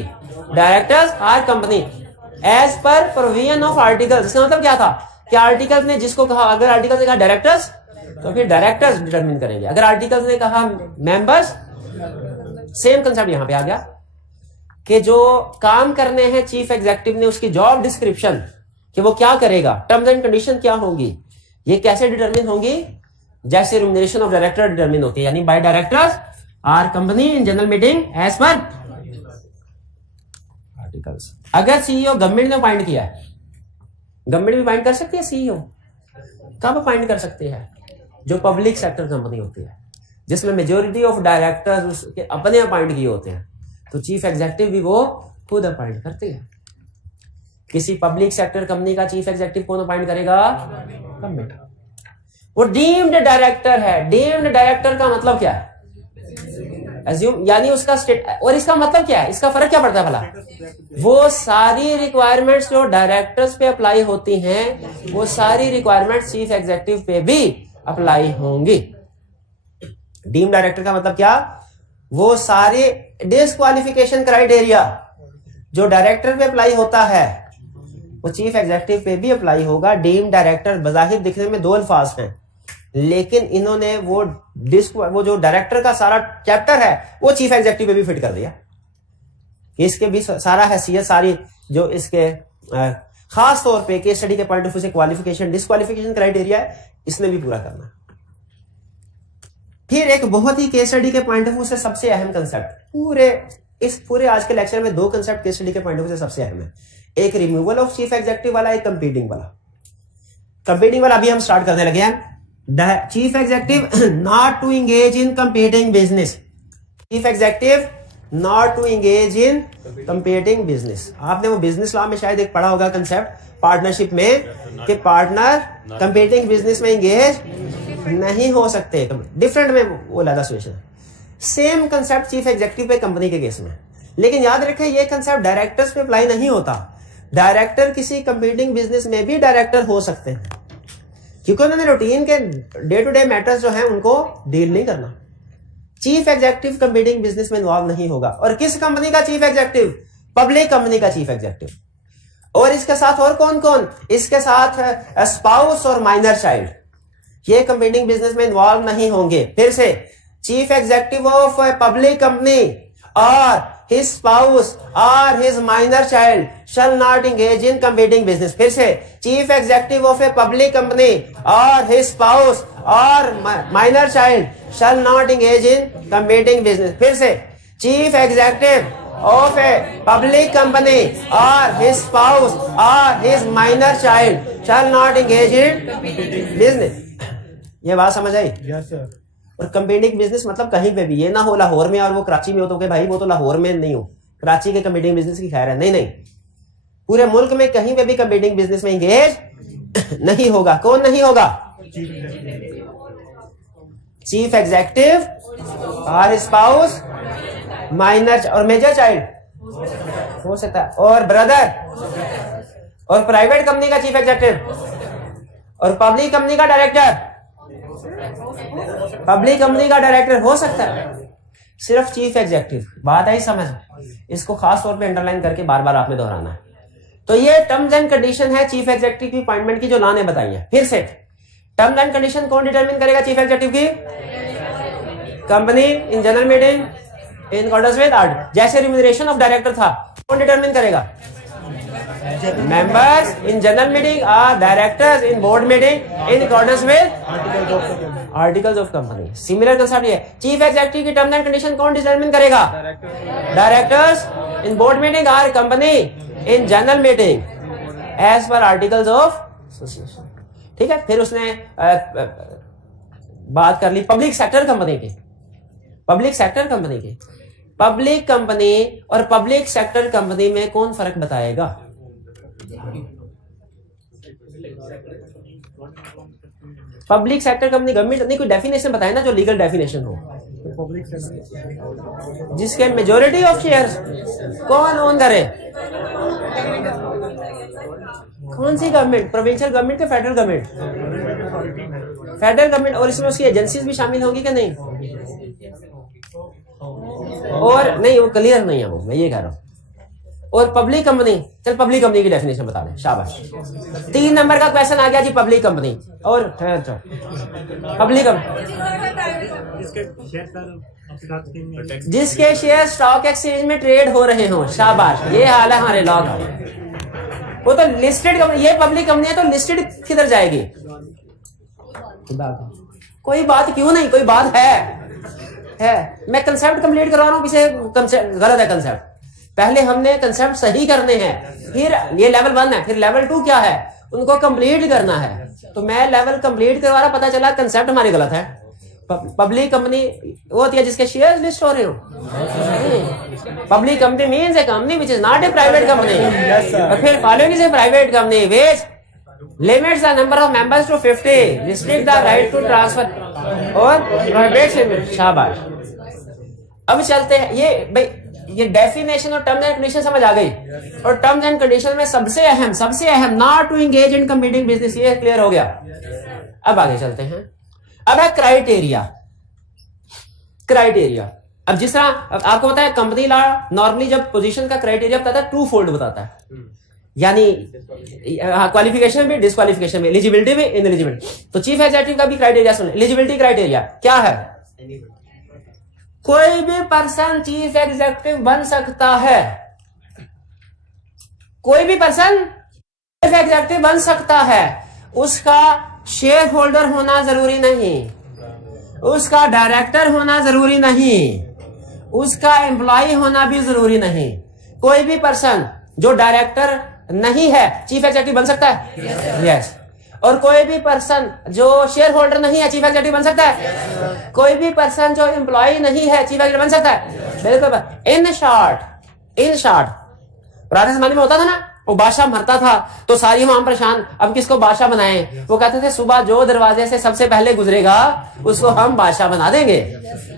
डायरेक्टर्स और company. As per provision of articles. इसका मतलब क्या था कि आर्टिकल्स ने जिसको कहा, अगर आर्टिकल्स ने कहा डायरेक्टर्स तो फिर डायरेक्टर्स डिटरमिन करेंगे, अगर आर्टिकल्स ने कहा मेंबर्स, सेम कंसेप्ट यहां पे आ गया कि जो काम करने हैं चीफ एग्जीक्यूटिव ने, उसकी जॉब डिस्क्रिप्शन कि वो क्या करेगा, टर्म्स एंड कंडीशन क्या होंगी, ये कैसे डिटरमिन होंगी, जैसे रिम्यूनरेशन ऑफ डायरेक्टर डिटरमिन होती है, यानी by directors or company in general meeting as per articles. अगर सीईओ गवर्नमेंट ने अपॉइंट किया है, गवर्नमेंट भी अपॉइंट कर सकती है सीईओ, कब अपॉइंट कर सकते हैं, जो पब्लिक सेक्टर कंपनी होती है जिसमें मेजोरिटी ऑफ डायरेक्टर्स उसके अपने अपॉइंट किए होते हैं, तो चीफ एग्जीक्यूटिव भी वो खुद अपॉइंट करते हैं। किसी पब्लिक सेक्टर कंपनी का चीफ एग्जीक्यूटिव कौन अपॉइंट करेगा, गवर्नमेंट। वो डीम्ड डायरेक्टर है। डीम्ड डायरेक्टर का मतलब क्या है, एज्यूम, यानी उसका स्टेट, और इसका मतलब क्या है, इसका फर्क क्या पड़ता है भला, वो सारी रिक्वायरमेंट्स जो डायरेक्टर्स पे अप्लाई होती हैं वो सारी रिक्वायरमेंट्स चीफ एग्जीक्यूटिव पे भी अप्लाई होंगी। डीम्ड डायरेक्टर का मतलब क्या, वो सारे डिस्क्वालिफिकेशन क्राइटेरिया जो डायरेक्टर पे अप्लाई होता है वो चीफ एग्जीक्यूटिव पे भी अप्लाई होगा। डीम्ड डायरेक्टर बजाहिर दिखने में दो अल्फाज हैं, लेकिन इन्होंने वो जो डायरेक्टर का सारा चैप्टर है वो चीफ एग्जीक्यूटिव पे भी फिट कर दिया। इसके भी सारा हैसियत, सारी जो इसके खास तौर पे केस स्टडी के पॉइंट ऑफ व्यू से क्वालिफिकेशन डिस्क्वालिफिकेशन क्राइटेरिया है, इसने भी पूरा करना। फिर एक बहुत ही केस स्टडी के पॉइंट ऑफ व्यू से सबसे अहम कंसेप्ट, इस पूरे आज के लेक्चर में दो कंसेप्ट केस स्टडी के पॉइंट ऑफ व्यू से सबसे अहम है, एक रिमूवल ऑफ चीफ एग्जीक्यूटिव वाला, एक कंपीटिंग वाला। कंपीटिंग वाला अभी हम स्टार्ट करने लगे हैं। Chief executive not to engage in competing business, chief executive not to engage in competing business. आपने वो बिजनेस लॉ में शायद एक पढ़ा होगा कंसेप्ट पार्टनरशिप में, कि पार्टनर कंपीटिंग बिजनेस में एंगेज नहीं हो सकते, डिफरेंट में वो अलग सिचुएशन है। सेम कंसेप्ट चीफ एग्जीक्यूटिव पे कंपनी के केस में, लेकिन याद रखें ये कंसेप्ट डायरेक्टर्स पे अप्लाई नहीं होता। डायरेक्टर किसी कंपीटिंग बिजनेस में भी डायरेक्टर हो सकते हैं, क्योंकि उन्होंने रूटीन के डे टू डे मैटर्स जो हैं उनको डील नहीं करना। चीफ एग्जीक्यूटिव कंपीटिंग बिजनेस में इन्वॉल्व नहीं होगा। और किस कंपनी का चीफ एग्जीक्यूटिव, पब्लिक कंपनी का चीफ एग्जीक्यूटिव। और इसके साथ और कौन कौन, इसके साथ स्पाउस और माइनर चाइल्ड, ये कंपीटिंग बिजनेस में इन्वॉल्व नहीं होंगे। फिर से chief executive of public company और his spouse or his minor child shall not engage in competing business। फिर से chief executive of a public company or his spouse or minor child shall not engage in competing business। फिर से chief executive of a public company or his spouse or his minor child shall not engage in business। ये बात समझ आई? Yes sir. और competing business मतलब कहीं पे भी, ये ना हो लाहौर में और वो कराची में हो तो कि भाई वो तो लाहौर में नहीं हो, कराची के कंपीटिंग बिजनेस की खैर है, नहीं नहीं, पूरे मुल्क में कहीं पे भी कंपीटिंग बिजनेस में एंगेज नहीं होगा। कौन नहीं होगा, चीफ एग्जीक्यूटिव और स्पाउस, माइनर और मेजर चाइल्ड हो सकता है, और ब्रदर, और प्राइवेट कंपनी का चीफ एग्जीक्यूटिव और पब्लिक कंपनी का डायरेक्टर, पब्लिक कंपनी का डायरेक्टर हो सकता है, सिर्फ चीफ एग्जीक्यूटिव। बात आई समझ? इसको खास तौर पे अंडरलाइन करके बार बार आपने दोहराना है। तो ये टर्म्स एंड कंडीशन है चीफ एग्जीक्यूटिव की अपॉइंटमेंट की जो लॉ ने बताई है। फिर से टर्म्स एंड कंडीशन कौन डिटरमिन करेगा चीफ एग्जीक्यूटिव की, company in general meeting in accordance with art. जैसे रिम्यूनरेशन ऑफ डायरेक्टर था, कौन डिटरमिन करेगा, members in general meeting or directors in board meeting in accordance with articles of company। Similar concept ये, chief executive की term and condition कौन determine करेगा, directors in board meeting और company in general meeting as per articles of association. ठीक है, फिर उसने बात कर ली पब्लिक सेक्टर कंपनी की, पब्लिक सेक्टर कंपनी की। पब्लिक कंपनी और पब्लिक सेक्टर कंपनी में कौन फर्क बताएगा, पब्लिक सेक्टर कंपनी गवर्नमेंट नहीं, कोई डेफिनेशन बताए ना जो लीगल डेफिनेशन हो, जिसके मेजॉरिटी ऑफ शेयर्स कौन ओन करे, कौन सी गवर्नमेंट, प्रोविंशियल गवर्नमेंट के फेडरल गवर्नमेंट, फेडरल गवर्नमेंट। और इसमें उसकी एजेंसीज भी शामिल होगी कि नहीं, और नहीं वो क्लियर नहीं है, वो मैं ये कह रहा हूं और पब्लिक कंपनी, चल पब्लिक कंपनी की डेफिनेशन बता दें, शाबाश। 3 नंबर का क्वेश्चन आ गया जी, पब्लिक कंपनी। और पब्लिक जिसके शेयर स्टॉक एक्सचेंज में ट्रेड हो रहे हो, शाबाश, ये हाल है हमारे लॉ का। वो तो लिस्टेड कंपनी, ये पब्लिक कंपनी है तो लिस्टेड किधर जाएगी? कोई बात क्यों नहीं, कोई बात है। मैं कंसेप्ट कंप्लीट करवा रहा हूँ, किसे गलत है कंसेप्ट। पहले हमने कंसेप्ट सही करने हैं, फिर ये लेवल 1 है, फिर लेवल 2 क्या है, उनको कंप्लीट करना है। तो मैं लेवल कंप्लीट करवा रहा, पता चला कंसेप्ट हमारी गलत है। पब्लिक कंपनी वो होती है जिसके शेयर लिस्ट हो रहे हो। Public company means A company which is not a private company. और फिर following is a private company which limits the number of members to 50, restrict the right to transfer और prohibits। शाबाश। अब चलते हैं, ये भाई ये डेफिनेशन और टर्म्स एंड कंडीशन समझ आ गई। और टर्म्स एंड कंडीशन में सबसे अहम not to engage in competing business, ये क्लियर हो गया। अब आगे चलते हैं। अब है क्राइटेरिया। अब जिस तरह आपको पता है कंपनी लॉ नॉर्मली जब पोजीशन का क्राइटेरिया बताता है 2 फोल्ड बताता है, यानी क्वालिफिकेशन भी, डिस्क्वालिफिकेशन भी, एलिजिबिलिटी भी, इनएलिजिबिलिटी। तो चीफ एग्जीक्यूटिव का भी क्राइटेरिया सुन। एलिजिबिलिटी क्राइटेरिया क्या है? कोई भी पर्सन चीफ एग्जीक्यूटिव बन सकता है। कोई भी पर्सन चीफ एग्जीक्यूटिव बन सकता है। उसका शेयर होल्डर होना जरूरी नहीं, उसका डायरेक्टर होना जरूरी नहीं, उसका एम्प्लॉय होना भी जरूरी नहीं। कोई भी पर्सन जो डायरेक्टर नहीं है चीफ एग्जीक्यूटिव बन सकता है। यस। और कोई भी पर्सन जो शेयर होल्डर नहीं है चीफ एग्जीक्यूटिव बन सकता है। कोई भी पर्सन जो एम्प्लॉय नहीं है चीफ एग्जीक्यूटिव बन सकता है। बिल्कुल। इन शॉर्ट पुराने जमाने में होता था ना, वो बादशाह मरता था तो सारी हम परेशान, अब किसको बादशाह बनाएं। वो कहते थे सुबह जो दरवाजे से सबसे पहले गुजरेगा उसको हम बादशाह बना देंगे।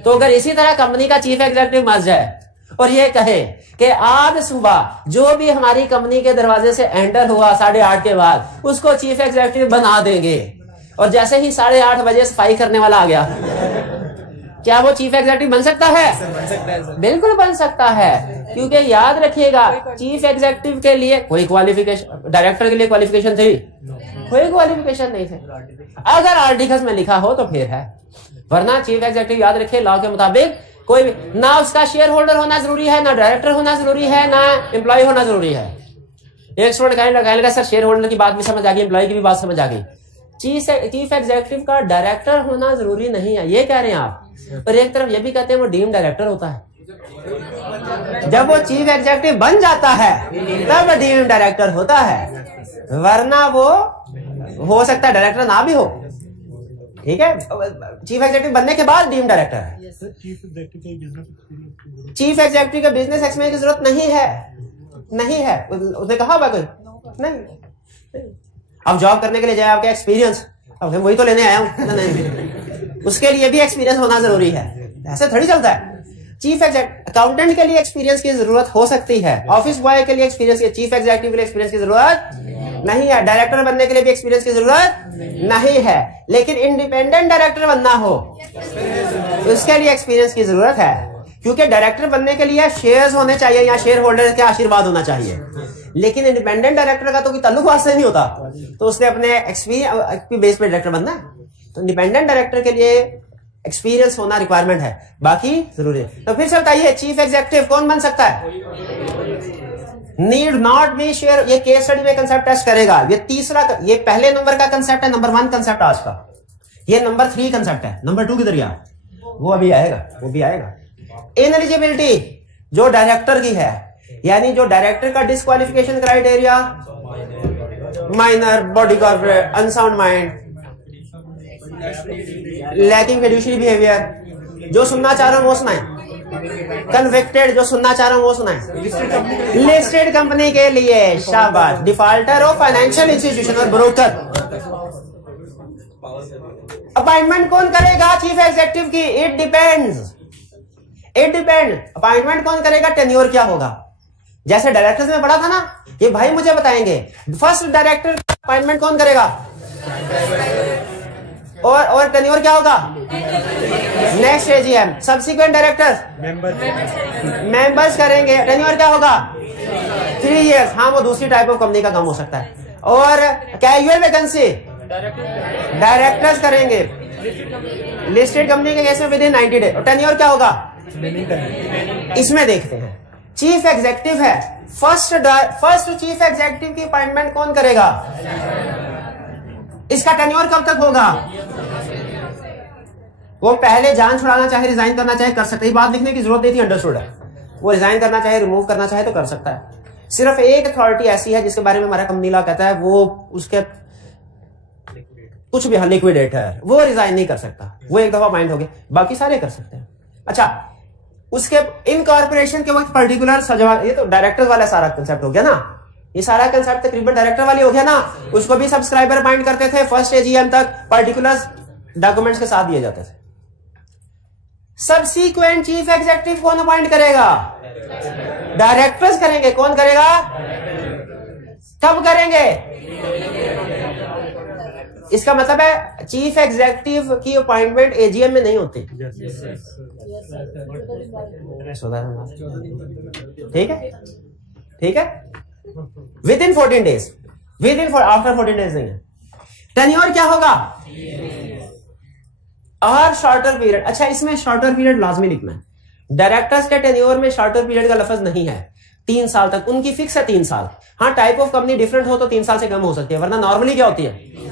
तो अगर इसी तरह कंपनी का चीफ एग्जीक्यूटिव मर जाए और ये कहे कि आज सुबह जो भी हमारी कंपनी के दरवाजे से एंटर हुआ 8:30 के बाद, उसको चीफ एग्जीक्यूटिव बना देंगे, और जैसे ही 8:30 बजे सफाई करने वाला आ गया, क्या वो चीफ एग्जीक्यूटिव बन सकता है? बिल्कुल बन सकता है। क्योंकि याद रखिएगा चीफ एग्जीक्यूटिव के लिए कोई क्वालिफिकेशन, डायरेक्टर के लिए क्वालिफिकेशन थी? कोई क्वालिफिकेशन नहीं थे। अगर आर्टिकल्स में लिखा हो तो फिर है, वरना चीफ एग्जीक्यूटिव याद रखिए लॉ के मुताबिक कोई भी, ना उसका शेयर होल्डर होना जरूरी है, ना डायरेक्टर होना जरूरी है, ना एम्प्लॉय होना जरूरी है। एक स्टूडेंट कहने लगा सर शेयर होल्डर की बात भी समझ आ गई, एम्प्लॉय की भी बात समझ आ गई, चीफ एग्जीक्यूटिव का डायरेक्टर होना जरूरी नहीं है, ये कह रहे हैं आप। और एक तरफ ये भी कहते हैं वो डीम डायरेक्टर होता है। जब वो चीफ एग्जीक्यूटिव बन जाता है तब डीम डायरेक्टर होता है, वरना वो हो सकता है डायरेक्टर ना भी हो। ठीक है, चीफ एग्जीक्यूटिव बनने के बाद डीम डायरेक्टर है। चीफ एग्जीक्यूटिव का बिजनेस एक्सपीरियंस की जरूरत नहीं है। उसने कहा होगा कोई नहीं। अब जॉब करने के लिए जाए आपका एक्सपीरियंस, अब वही तो लेने आया हूँ, उसके लिए भी एक्सपीरियंस होना जरूरी है। ऐसे थोड़ी चलता है। चीफ अकाउंटेंट के लिए एक्सपीरियंस की जरूरत हो सकती है, ऑफिस बॉय के लिए एक्सपीरियंस, चीफ एग्जीक्यूटिव के लिए एक्सपीरियंस की जरूरत नहीं है, डायरेक्टर बनने के लिए भी एक्सपीरियंस की जरूरत नहीं है। लेकिन इंडिपेंडेंट डायरेक्टर बनना हो उसके लिए एक्सपीरियंस की जरूरत है, क्योंकि डायरेक्टर बनने के लिए शेयर्स होने चाहिए या शेयर होल्डर के आशीर्वाद होना चाहिए। लेकिन इंडिपेंडेंट डायरेक्टर का तो कोई ताल्लुक वास्ते नहीं होता, तो उसने अपने एक्सपीरियंस बेस पे डायरेक्टर बनना है। तो इंडिपेंडेंट डायरेक्टर के लिए एक्सपीरियंस होना रिक्वायरमेंट है, बाकी जरूरी है। तो फिर से बताइए चीफ एग्जीक्यूटिव कौन बन सकता है? Need not be share. ये केस स्टडी में कंसेप्ट टेस्ट करेगा। ये तीसरा, ये पहले नंबर का कंसेप्ट है, नंबर 1 कंसेप्ट आज का। ये नंबर 3 कंसेप्ट है। नंबर 2 किधर गया? वो अभी आएगा। इनएलिजिबिलिटी जो डायरेक्टर की है, यानी जो डायरेक्टर का disqualification criteria, minor, body corporate, unsound mind, lacking fiduciary behaviour, जो सुनना चाह रहा हूं वो सुनाए, कन्विक्टेड जो सुनना चाह रहा हूं वो सुनाए। लिस्टेड कंपनी के लिए शाबाश, डिफॉल्टर और फाइनेंशियल इंस्टीट्यूशन और ब्रोकर। अपॉइंटमेंट कौन करेगा चीफ एग्जीक्यूटिव की? It depends. अपॉइंटमेंट कौन करेगा, टेन्योर क्या होगा? जैसे डायरेक्टर्स में पढ़ा था ना, ये भाई मुझे बताएंगे फर्स्ट डायरेक्टर अपॉइंटमेंट कौन करेगा, और टेन्योर क्या होगा? Next AGM. Subsequent directors members करेंगे, टेन्योर क्या होगा? 3 years, हाँ वो दूसरी टाइप ऑफ कंपनी का काम हो सकता है। और कैजुअल वैकेंसी डायरेक्टर्स करेंगे लिस्टेड कंपनी के केस में विद इन 90 डेज। और टेन्योर क्या होगा इसमें देखते हैं। चीफ एग्जीक्यूटिव है, फर्स्ट चीफ एग्जीक्यूटिव की अपॉइंटमेंट कौन करेगा, इसका टेन्योर कब तक होगा, वो पहले जान छुड़ाना चाहे रिजाइन करना चाहे कर सकता है, बात लिखने की जरूरत नहीं थी, अंडरस्टूड है। वो रिजाइन करना चाहे रिमूव करना चाहे तो कर सकता है। सिर्फ एक अथॉरिटी ऐसी है जिसके बारे में हमारा कंपनी लॉ कहता है वो उसके कुछ भी लिक्विडेटर, वो रिजाइन नहीं कर सकता, वो एक दफा माइंड हो गया, बाकी सारे कर सकते हैं। अच्छा, उसके इनकॉर्पोरेशन के वक्त पर्टिकुलर सजा, ये तो डायरेक्टर वाला सारा कंसेप्ट हो गया ना, ये सारा कंसेप्ट तकरीबन डायरेक्टर वाले हो गया ना। उसको भी सब्सक्राइबर बाइंड करते थे, फर्स्ट एजीएम तक पर्टिकुलर डॉक्यूमेंट्स के साथ दिए जाते थे। सबसीक्वेंट चीफ एग्जीक्यूटिव कौन अपॉइंट करेगा, डायरेक्टर्स करेंगे। कौन करेगा, कब करेंगे, इसका मतलब है चीफ एग्जीक्यूटिव की अपॉइंटमेंट एजीएम में नहीं होती। ठीक है, ठीक है, with in 14 days, with in after 14 days नहीं है। टेन्योर क्या होगा, और शॉर्टर पीरियड। अच्छा, इसमें शॉर्टर पीरियड लाजमी लिखना है। डायरेक्टर्स के टेन्योर में शॉर्टर पीरियड का लफ्ज नहीं है, 3 साल तक उनकी फिक्स है, 3 साल। हाँ, टाइप ऑफ कंपनी डिफरेंट हो तो 3 साल से कम हो सकती है, वरना नॉर्मली क्या होती है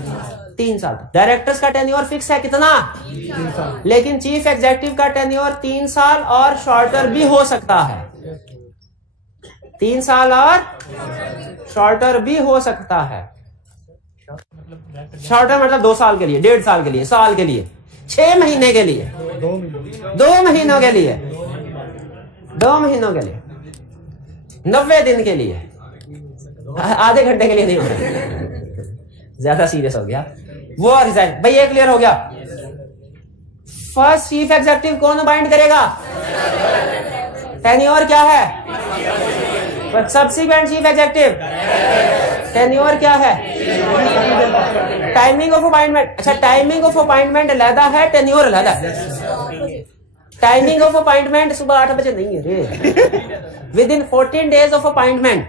3 साल तक। डायरेक्टर्स का टेन्योर फिक्स है कितना, 3 साल। लेकिन चीफ एग्जीक्यूटिव का टेन्योर 3 साल और शॉर्टर भी हो सकता है, 3 साल और शॉर्टर भी हो सकता है। शॉर्टर मतलब 2 साल के लिए, 1.5 साल के लिए, साल के लिए, 6 महीने के लिए, 2 महीनों के लिए, 2 महीनों के लिए, 90 दिन के लिए, आधे घंटे के लिए नहीं होता, ज्यादा सीरियस हो गया वो रिजाइन। भाई ये क्लियर हो गया। फर्स्ट चीफ एग्जीक्यूटिव कौन बाइंड करेगा, टेन्योर क्या है, सब्सिक्वेंट चीफ एग्जीक्यूटिव टेन्योर क्या है, टाइमिंग ऑफ अपॉइंटमेंट। अच्छा, टाइमिंग ऑफ अपॉइंटमेंट अलग है, टेन्योर अलग है। टाइमिंग ऑफ अपॉइंटमेंट सुबह 8 बजे नहीं है रे, with in 14 days of appointment,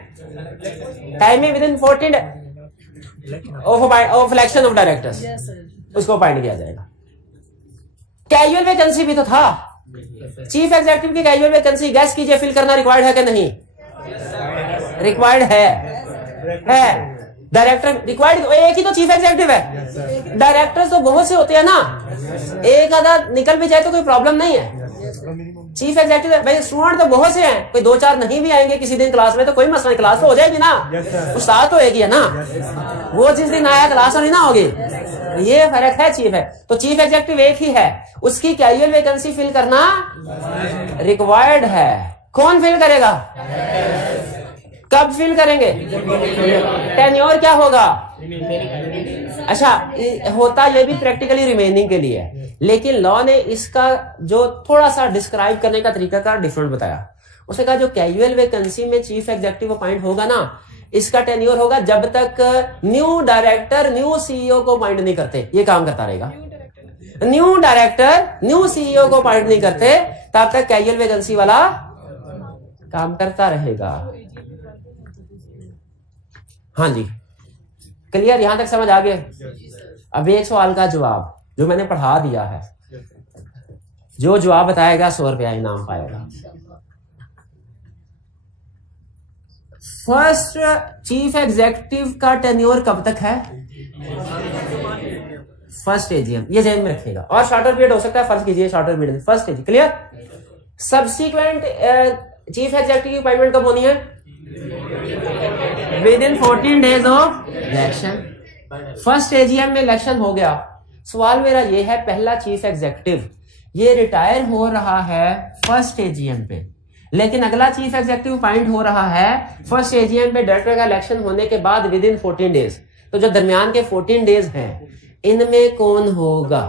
timing with in 14 of election of directors, उसको अपॉइंट किया जाएगा। कैजुअल वैकेंसी भी तो था, चीफ एग्जीक्यूटिव की कैजुअल वैकेंसी गैस कीजिए फिल करना रिक्वायर्ड है कि नहीं, रिक्वायर्ड है। डायरेक्टर रिक्वायर्ड, एक ही तो चीफ एग्जीक्यूटिव है, डायरेक्टर्स तो बहुत से होते हैं ना, एक आधा निकल भी जाए तो कोई प्रॉब्लम नहीं है। चीफ एग्जीक्यूटिव भाई स्टूडेंट तो बहुत से हैं, कोई 2-4 नहीं भी आएंगे किसी दिन क्लास में तो कोई मसला नहीं, क्लास तो हो जाएगी ना, उस्ताद तो एक ही है ना, वो जिस दिन आया क्लास नहीं ना होगी, ये फर्क है। चीफ है तो चीफ एग्जीक्यूटिव एक ही है, उसकी कैजुअल वैकेंसी फिल करना रिक्वायर्ड है। कौन फिल करेगा, कब फिल करेंगे, टेन्योर क्या होगा। अच्छा, होता ये भी प्रैक्टिकली रिमेनिंग के लिए है, लेकिन लॉ ने इसका जो थोड़ा सा डिस्क्राइब करने का तरीका का डिफरेंट बताया। उसने कहा जो कैजुअल वैकेंसी में चीफ एग्जीक्यूटिव अपॉइंट होगा ना, इसका टेन्योर होगा जब तक न्यू डायरेक्टर न्यू सीईओ को अपॉइंट नहीं करते, ये काम करता रहेगा। न्यू डायरेक्टर न्यू सीईओ को अपॉइंट नहीं करते तब तक कैजुअल वैकेंसी वाला काम करता रहेगा। हाँ जी, क्लियर, यहां तक समझ आ गए। अब एक सवाल का जवाब जो मैंने पढ़ा दिया है, जो जवाब बताएगा 100 रुपया इनाम पाएगा। फर्स्ट चीफ एग्जीक्यूटिव का टेन्योर कब तक है, फर्स्ट एजीएम, ये ध्यान में रखिएगा। और शॉर्टर पीरियड हो सकता है, फर्ज कीजिए shorter period, first AGM, clear. Subsequent chief executive की अपॉइंटमेंट कब होनी है, with in 14 days of election. First AGM में इलेक्शन हो गया। सवाल मेरा ये है, पहला चीफ एग्जीक्यूटिव ये रिटायर हो रहा है फर्स्ट एजीएम पे, लेकिन अगला चीफ एग्जीक्यूटिव अपॉइंट हो रहा है फर्स्ट एजीएम पे डायरेक्टर का इलेक्शन होने के बाद विद इन 14 डेज। तो जो दरमियान के 14 डेज हैं, इनमें कौन होगा,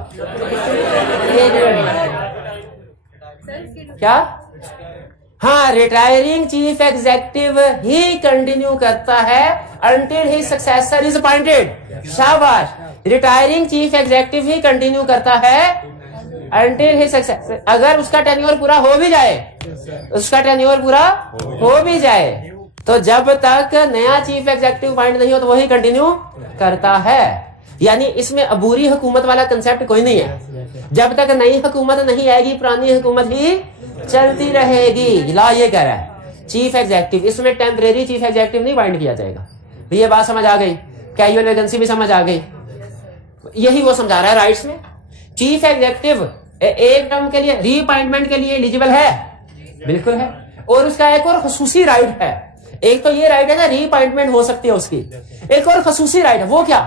क्या, हाँ, रिटायरिंग चीफ एग्जीक्यूटिव ही कंटिन्यू करता है until his successor is appointed. शाबाश, रिटायरिंग चीफ एग्जीक्यूटिव ही कंटिन्यू करता है अंटिल हिज सक्सेसर। अगर उसका टेन्योर पूरा हो भी जाए, उसका टेन्योर पूरा हो भी जाए तो जब तक नया चीफ एग्जीक्यूटिव अपॉइंट नहीं हो तो वही कंटिन्यू करता है। यानी इसमें अबूरी हुकूमत वाला कंसेप्ट कोई नहीं है। जब तक नई हुकूमत नहीं आएगी पुरानी हुकूमत ही चलती रहेगी। ला ये कह रहा है चीफ एग्जीक्यूटिव, इसमें टेम्परेरी चीफ एग्जीक्यूटिव नहीं अपॉइंट किया जाएगा। ये बात समझ आ गई? कैजुअल वैकेंसी भी समझ आ गई? यही वो समझा रहा है राइट्स में। चीफ एग्जीक्यूटिव एक टर्म के लिए रीअपॉइंटमेंट के लिए एलिजिबल है, बिल्कुल है। और उसका एक और खसूसी राइट है। एक तो ये राइट है ना रीअपॉइंटमेंट हो सकती है उसकी, एक और खसूसी राइट है। वो क्या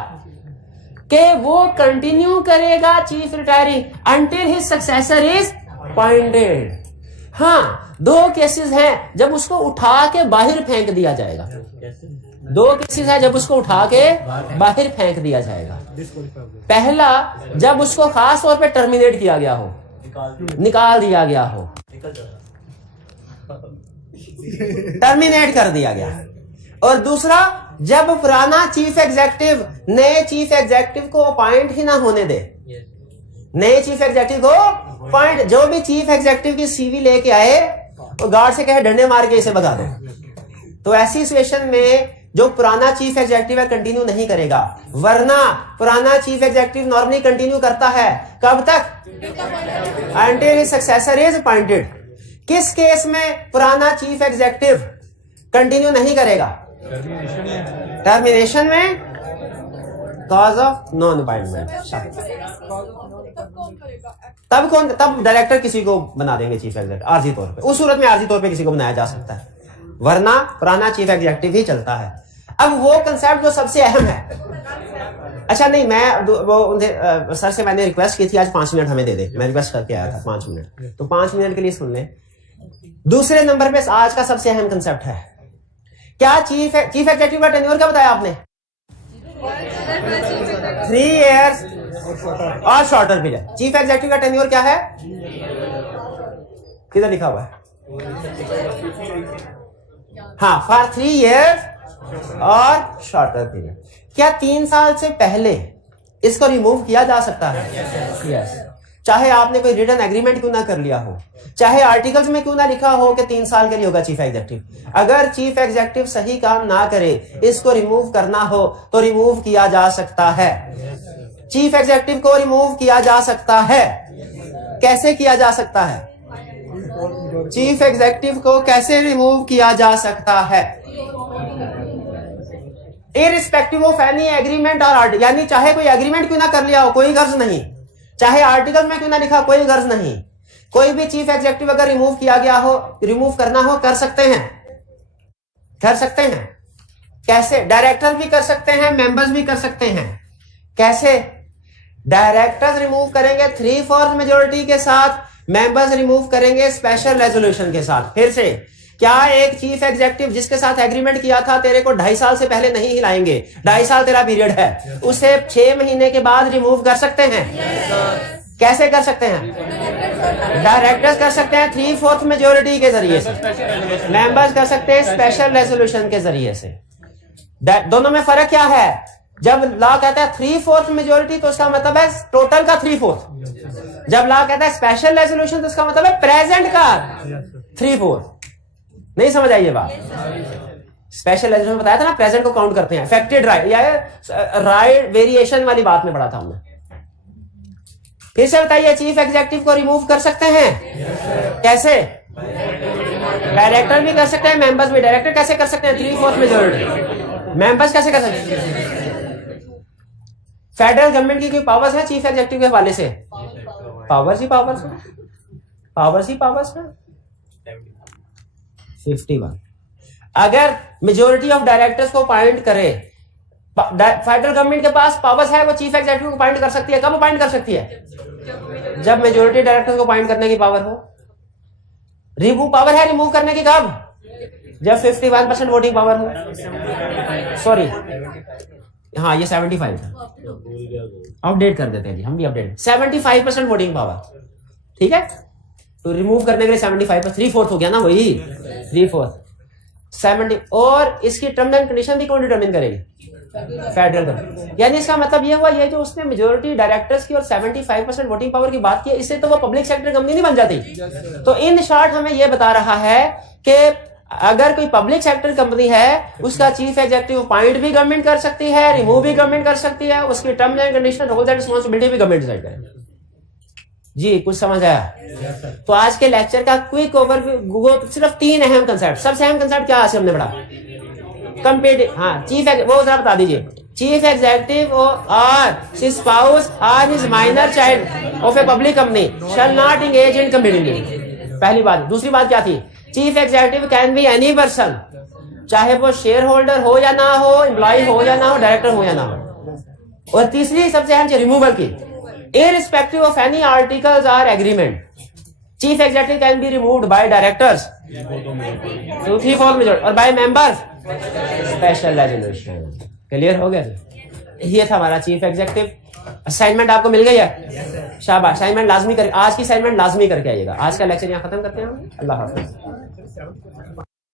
कि वो कंटिन्यू करेगा chief retiree until his successor is appointed. हाँ, दो केसेस हैं जब उसको उठा के बाहर फेंक दिया जाएगा। दो केसेस है जब उसको उठा के बाहर फेंक दिया जाएगा। पहला जब उसको खास तौर पे टर्मिनेट किया गया हो, निकाल दिया गया हो, टर्मिनेट कर दिया गया। और दूसरा जब पुराना चीफ एग्जीक्यूटिव नए चीफ एग्जीक्यूटिव को अपॉइंट ही ना होने दे। नए चीफ एग्जीक्यूटिव को अपॉइंट, जो भी चीफ एग्जीक्यूटिव की सीवी लेके आए वो गार्ड से कहे डंडे मार के इसे भगा दो। तो ऐसी सिचुएशन में जो पुराना चीफ एग्जीक्यूटिव है कंटिन्यू नहीं करेगा। वरना पुराना चीफ एग्जीक्यूटिव नॉर्मली कंटिन्यू करता है कब तक? Until his successor is appointed. किस केस में पुराना चीफ एग्जीक्यूटिव कंटिन्यू नहीं करेगा? टर्मिनेशन में, कॉज ऑफ नॉन अपॉइंटमेंट। तब डायरेक्टर किसी को बना देंगे चीफ एग्जीक्यूटिव आर्जी तौर पे। उस सूरत में आर्जी तौर पे किसी को बनाया जा सकता है, वरना पुराना चीफ एग्जीक्यूटिव ही चलता है। अब वो कंसेप्ट जो सबसे अहम है, अच्छा नहीं, मैं वो सर से मैंने रिक्वेस्ट की थी आज 5 मिनट हमें दे दे, मैं रिक्वेस्ट करके आया था 5 मिनट, तो 5 मिनट के लिए सुन लें। दूसरे नंबर पे आज का सबसे अहम कंसेप्ट है क्या? चीफ एग्जीक्यूटिव का टेन्योर क्या बताया आपने? 3 years और शॉर्टर पीरियड। चीफ एग्जीक्यूटिव का टेन्योर क्या है? किधर लिखा हुआ है? हाँ, फॉर 3 years और शॉर्टर पीरियड। क्या 3 साल से पहले इसको रिमूव किया जा सकता है? यस। चाहे आपने कोई रिटन एग्रीमेंट क्यों ना कर लिया हो, चाहे आर्टिकल्स में क्यों ना लिखा हो कि 3 साल के लिए होगा चीफ एग्जीक्यूटिव, अगर चीफ एग्जीक्यूटिव सही काम ना करे, इसको रिमूव करना हो तो रिमूव किया जा सकता है। चीफ एग्जीक्यूटिव को रिमूव किया जा सकता है। कैसे किया जा सकता है? चीफ एग्जीक्यूटिव को कैसे रिमूव किया जा सकता है? इररिस्पेक्टिव ऑफ एनी एग्रीमेंट और आर्टिकल, यानी चाहे कोई एग्रीमेंट क्यों ना कर लिया हो, कोई गर्ज नहीं, चाहे आर्टिकल में क्यों ना लिखा, कोई गर्ज नहीं, कोई भी चीफ एग्जीक्यूटिव अगर रिमूव किया गया हो, रिमूव करना हो, कर सकते हैं, कर सकते हैं। कैसे? डायरेक्टर भी कर सकते हैं, मेंबर्स भी कर सकते हैं। कैसे? डायरेक्टर्स रिमूव करेंगे 3/4 मेजोरिटी के साथ, मेंबर्स रिमूव करेंगे स्पेशल रेजोल्यूशन के साथ। फिर से, क्या एक चीफ एग्जीक्यूटिव जिसके साथ एग्रीमेंट किया था तेरे को 2.5 साल से पहले नहीं हिलाएंगे, 2.5 साल तेरा पीरियड है, उसे 6 महीने के बाद रिमूव कर सकते हैं? कैसे कर सकते हैं? डायरेक्टर्स कर सकते हैं 3/4 मेजोरिटी के जरिए से, मेंबर्स कर सकते हैं स्पेशल रेजोल्यूशन के जरिए से। दोनों में फर्क क्या है? जब लॉ कहता है 3/4 मेजोरिटी तो उसका मतलब है टोटल का 3/4। जब लॉ कहता है स्पेशल रेजोल्यूशन तो उसका मतलब है प्रेजेंट का 3/4। नहीं समझ आई ये बात? स्पेशल रेजोल्यूशन बताया था ना, प्रेजेंट को काउंट करते हैं। अफेक्टेड राइट या राइट वेरिएशन वाली बात में पढ़ा था हमने। फिर से बताइए, चीफ एग्जीक्यूटिव को रिमूव कर सकते हैं? कैसे? डायरेक्टर भी कर सकते हैं, मेंबर्स भी। डायरेक्टर कैसे कर सकते हैं? 3/4 मेजोरिटी। मेंबर्स कैसे कर सकते हैं? फेडरल गवर्नमेंट की कोई पावर्स है चीफ एग्जीक्यूटिव के हवाले से? पावर्स ही पावर्स है, पावर्स ही पावर्स है। 51 अगर मेजोरिटी ऑफ डायरेक्टर्स को अपॉइंट करे, फेडरल गवर्नमेंट के पास पावर्स है, वो चीफ एग्जीक्यूटिव को अपॉइंट कर सकती है। कब अपॉइंट कर सकती है? जब मेजोरिटी डायरेक्टर्स को अपॉइंट करने की पावर हो। रिमूव पावर है रिमूव करने की कब? जब 51% वोटिंग पावर हो। सॉरी, हाँ ये 75 है, अपडेट कर देते हैं जी, हम भी अपडेट। 75% वोटिंग पावर, ठीक है। तो रिमूव करने के लिए 75 पर 3/4 हो गया ना, वही 3/4 70। और इसकी टर्म एंड कंडीशन भी कौन डिटरमिन करेगी? Federal government. यानी इसका मतलब ये हुआ, ये जो उसने मेजोरिटी डायरेक्टर्स की और 75% वोटिंग पावर की बात की, इससे तो वो पब्लिक सेक्टर कंपनी नहीं बन जाती। तो इन शॉर्ट हमें ये बता रहा है कि अगर कोई पब्लिक सेक्टर कंपनी है उसका चीफ एग्जीक्यूटिव अपॉइंट भी गवर्नमेंट कर सकती है, रिमूव भी गवर्नमेंट कर सकती है, उसकी terms and condition, roles and responsibility भी गवर्नमेंट डिसाइड करेगी। जी कुछ समझ आया? तो आज के लेक्चर का क्विक ओवरव्यू सिर्फ 3 अहम कंसेप्ट। सबसे अहम कंसेप्ट क्या आज हमने पढ़ा? कंपेटिव, हाँ चीफ, वो जरा बता दीजिए। चीफ एग्जीक्यूटिव और हिज स्पाउस और his minor child of a public company shall not engage in competitive. पहली बात। दूसरी बात क्या थी? Chief executive can be any person, चाहे वो शेयर होल्डर हो या ना हो, एम्प्लॉय हो या ना हो, डायरेक्टर हो या ना हो। और तीसरी सबसे अहम चीज रिमूवल की, irrespective of any articles or agreement, chief executive can be removed by directors 2/3 majority और by members special resolution। Clear हो गया? ये था हमारा चीफ एग्जीक्यूटिव। असाइनमेंट आपको मिल गई है? शाबाश, असाइनमेंट लाजमी कर, आज की असाइनमेंट लाजमी करके आइएगा। आज का लेक्चर यहाँ खत्म करते हैं हम। अल्लाह हाफिज।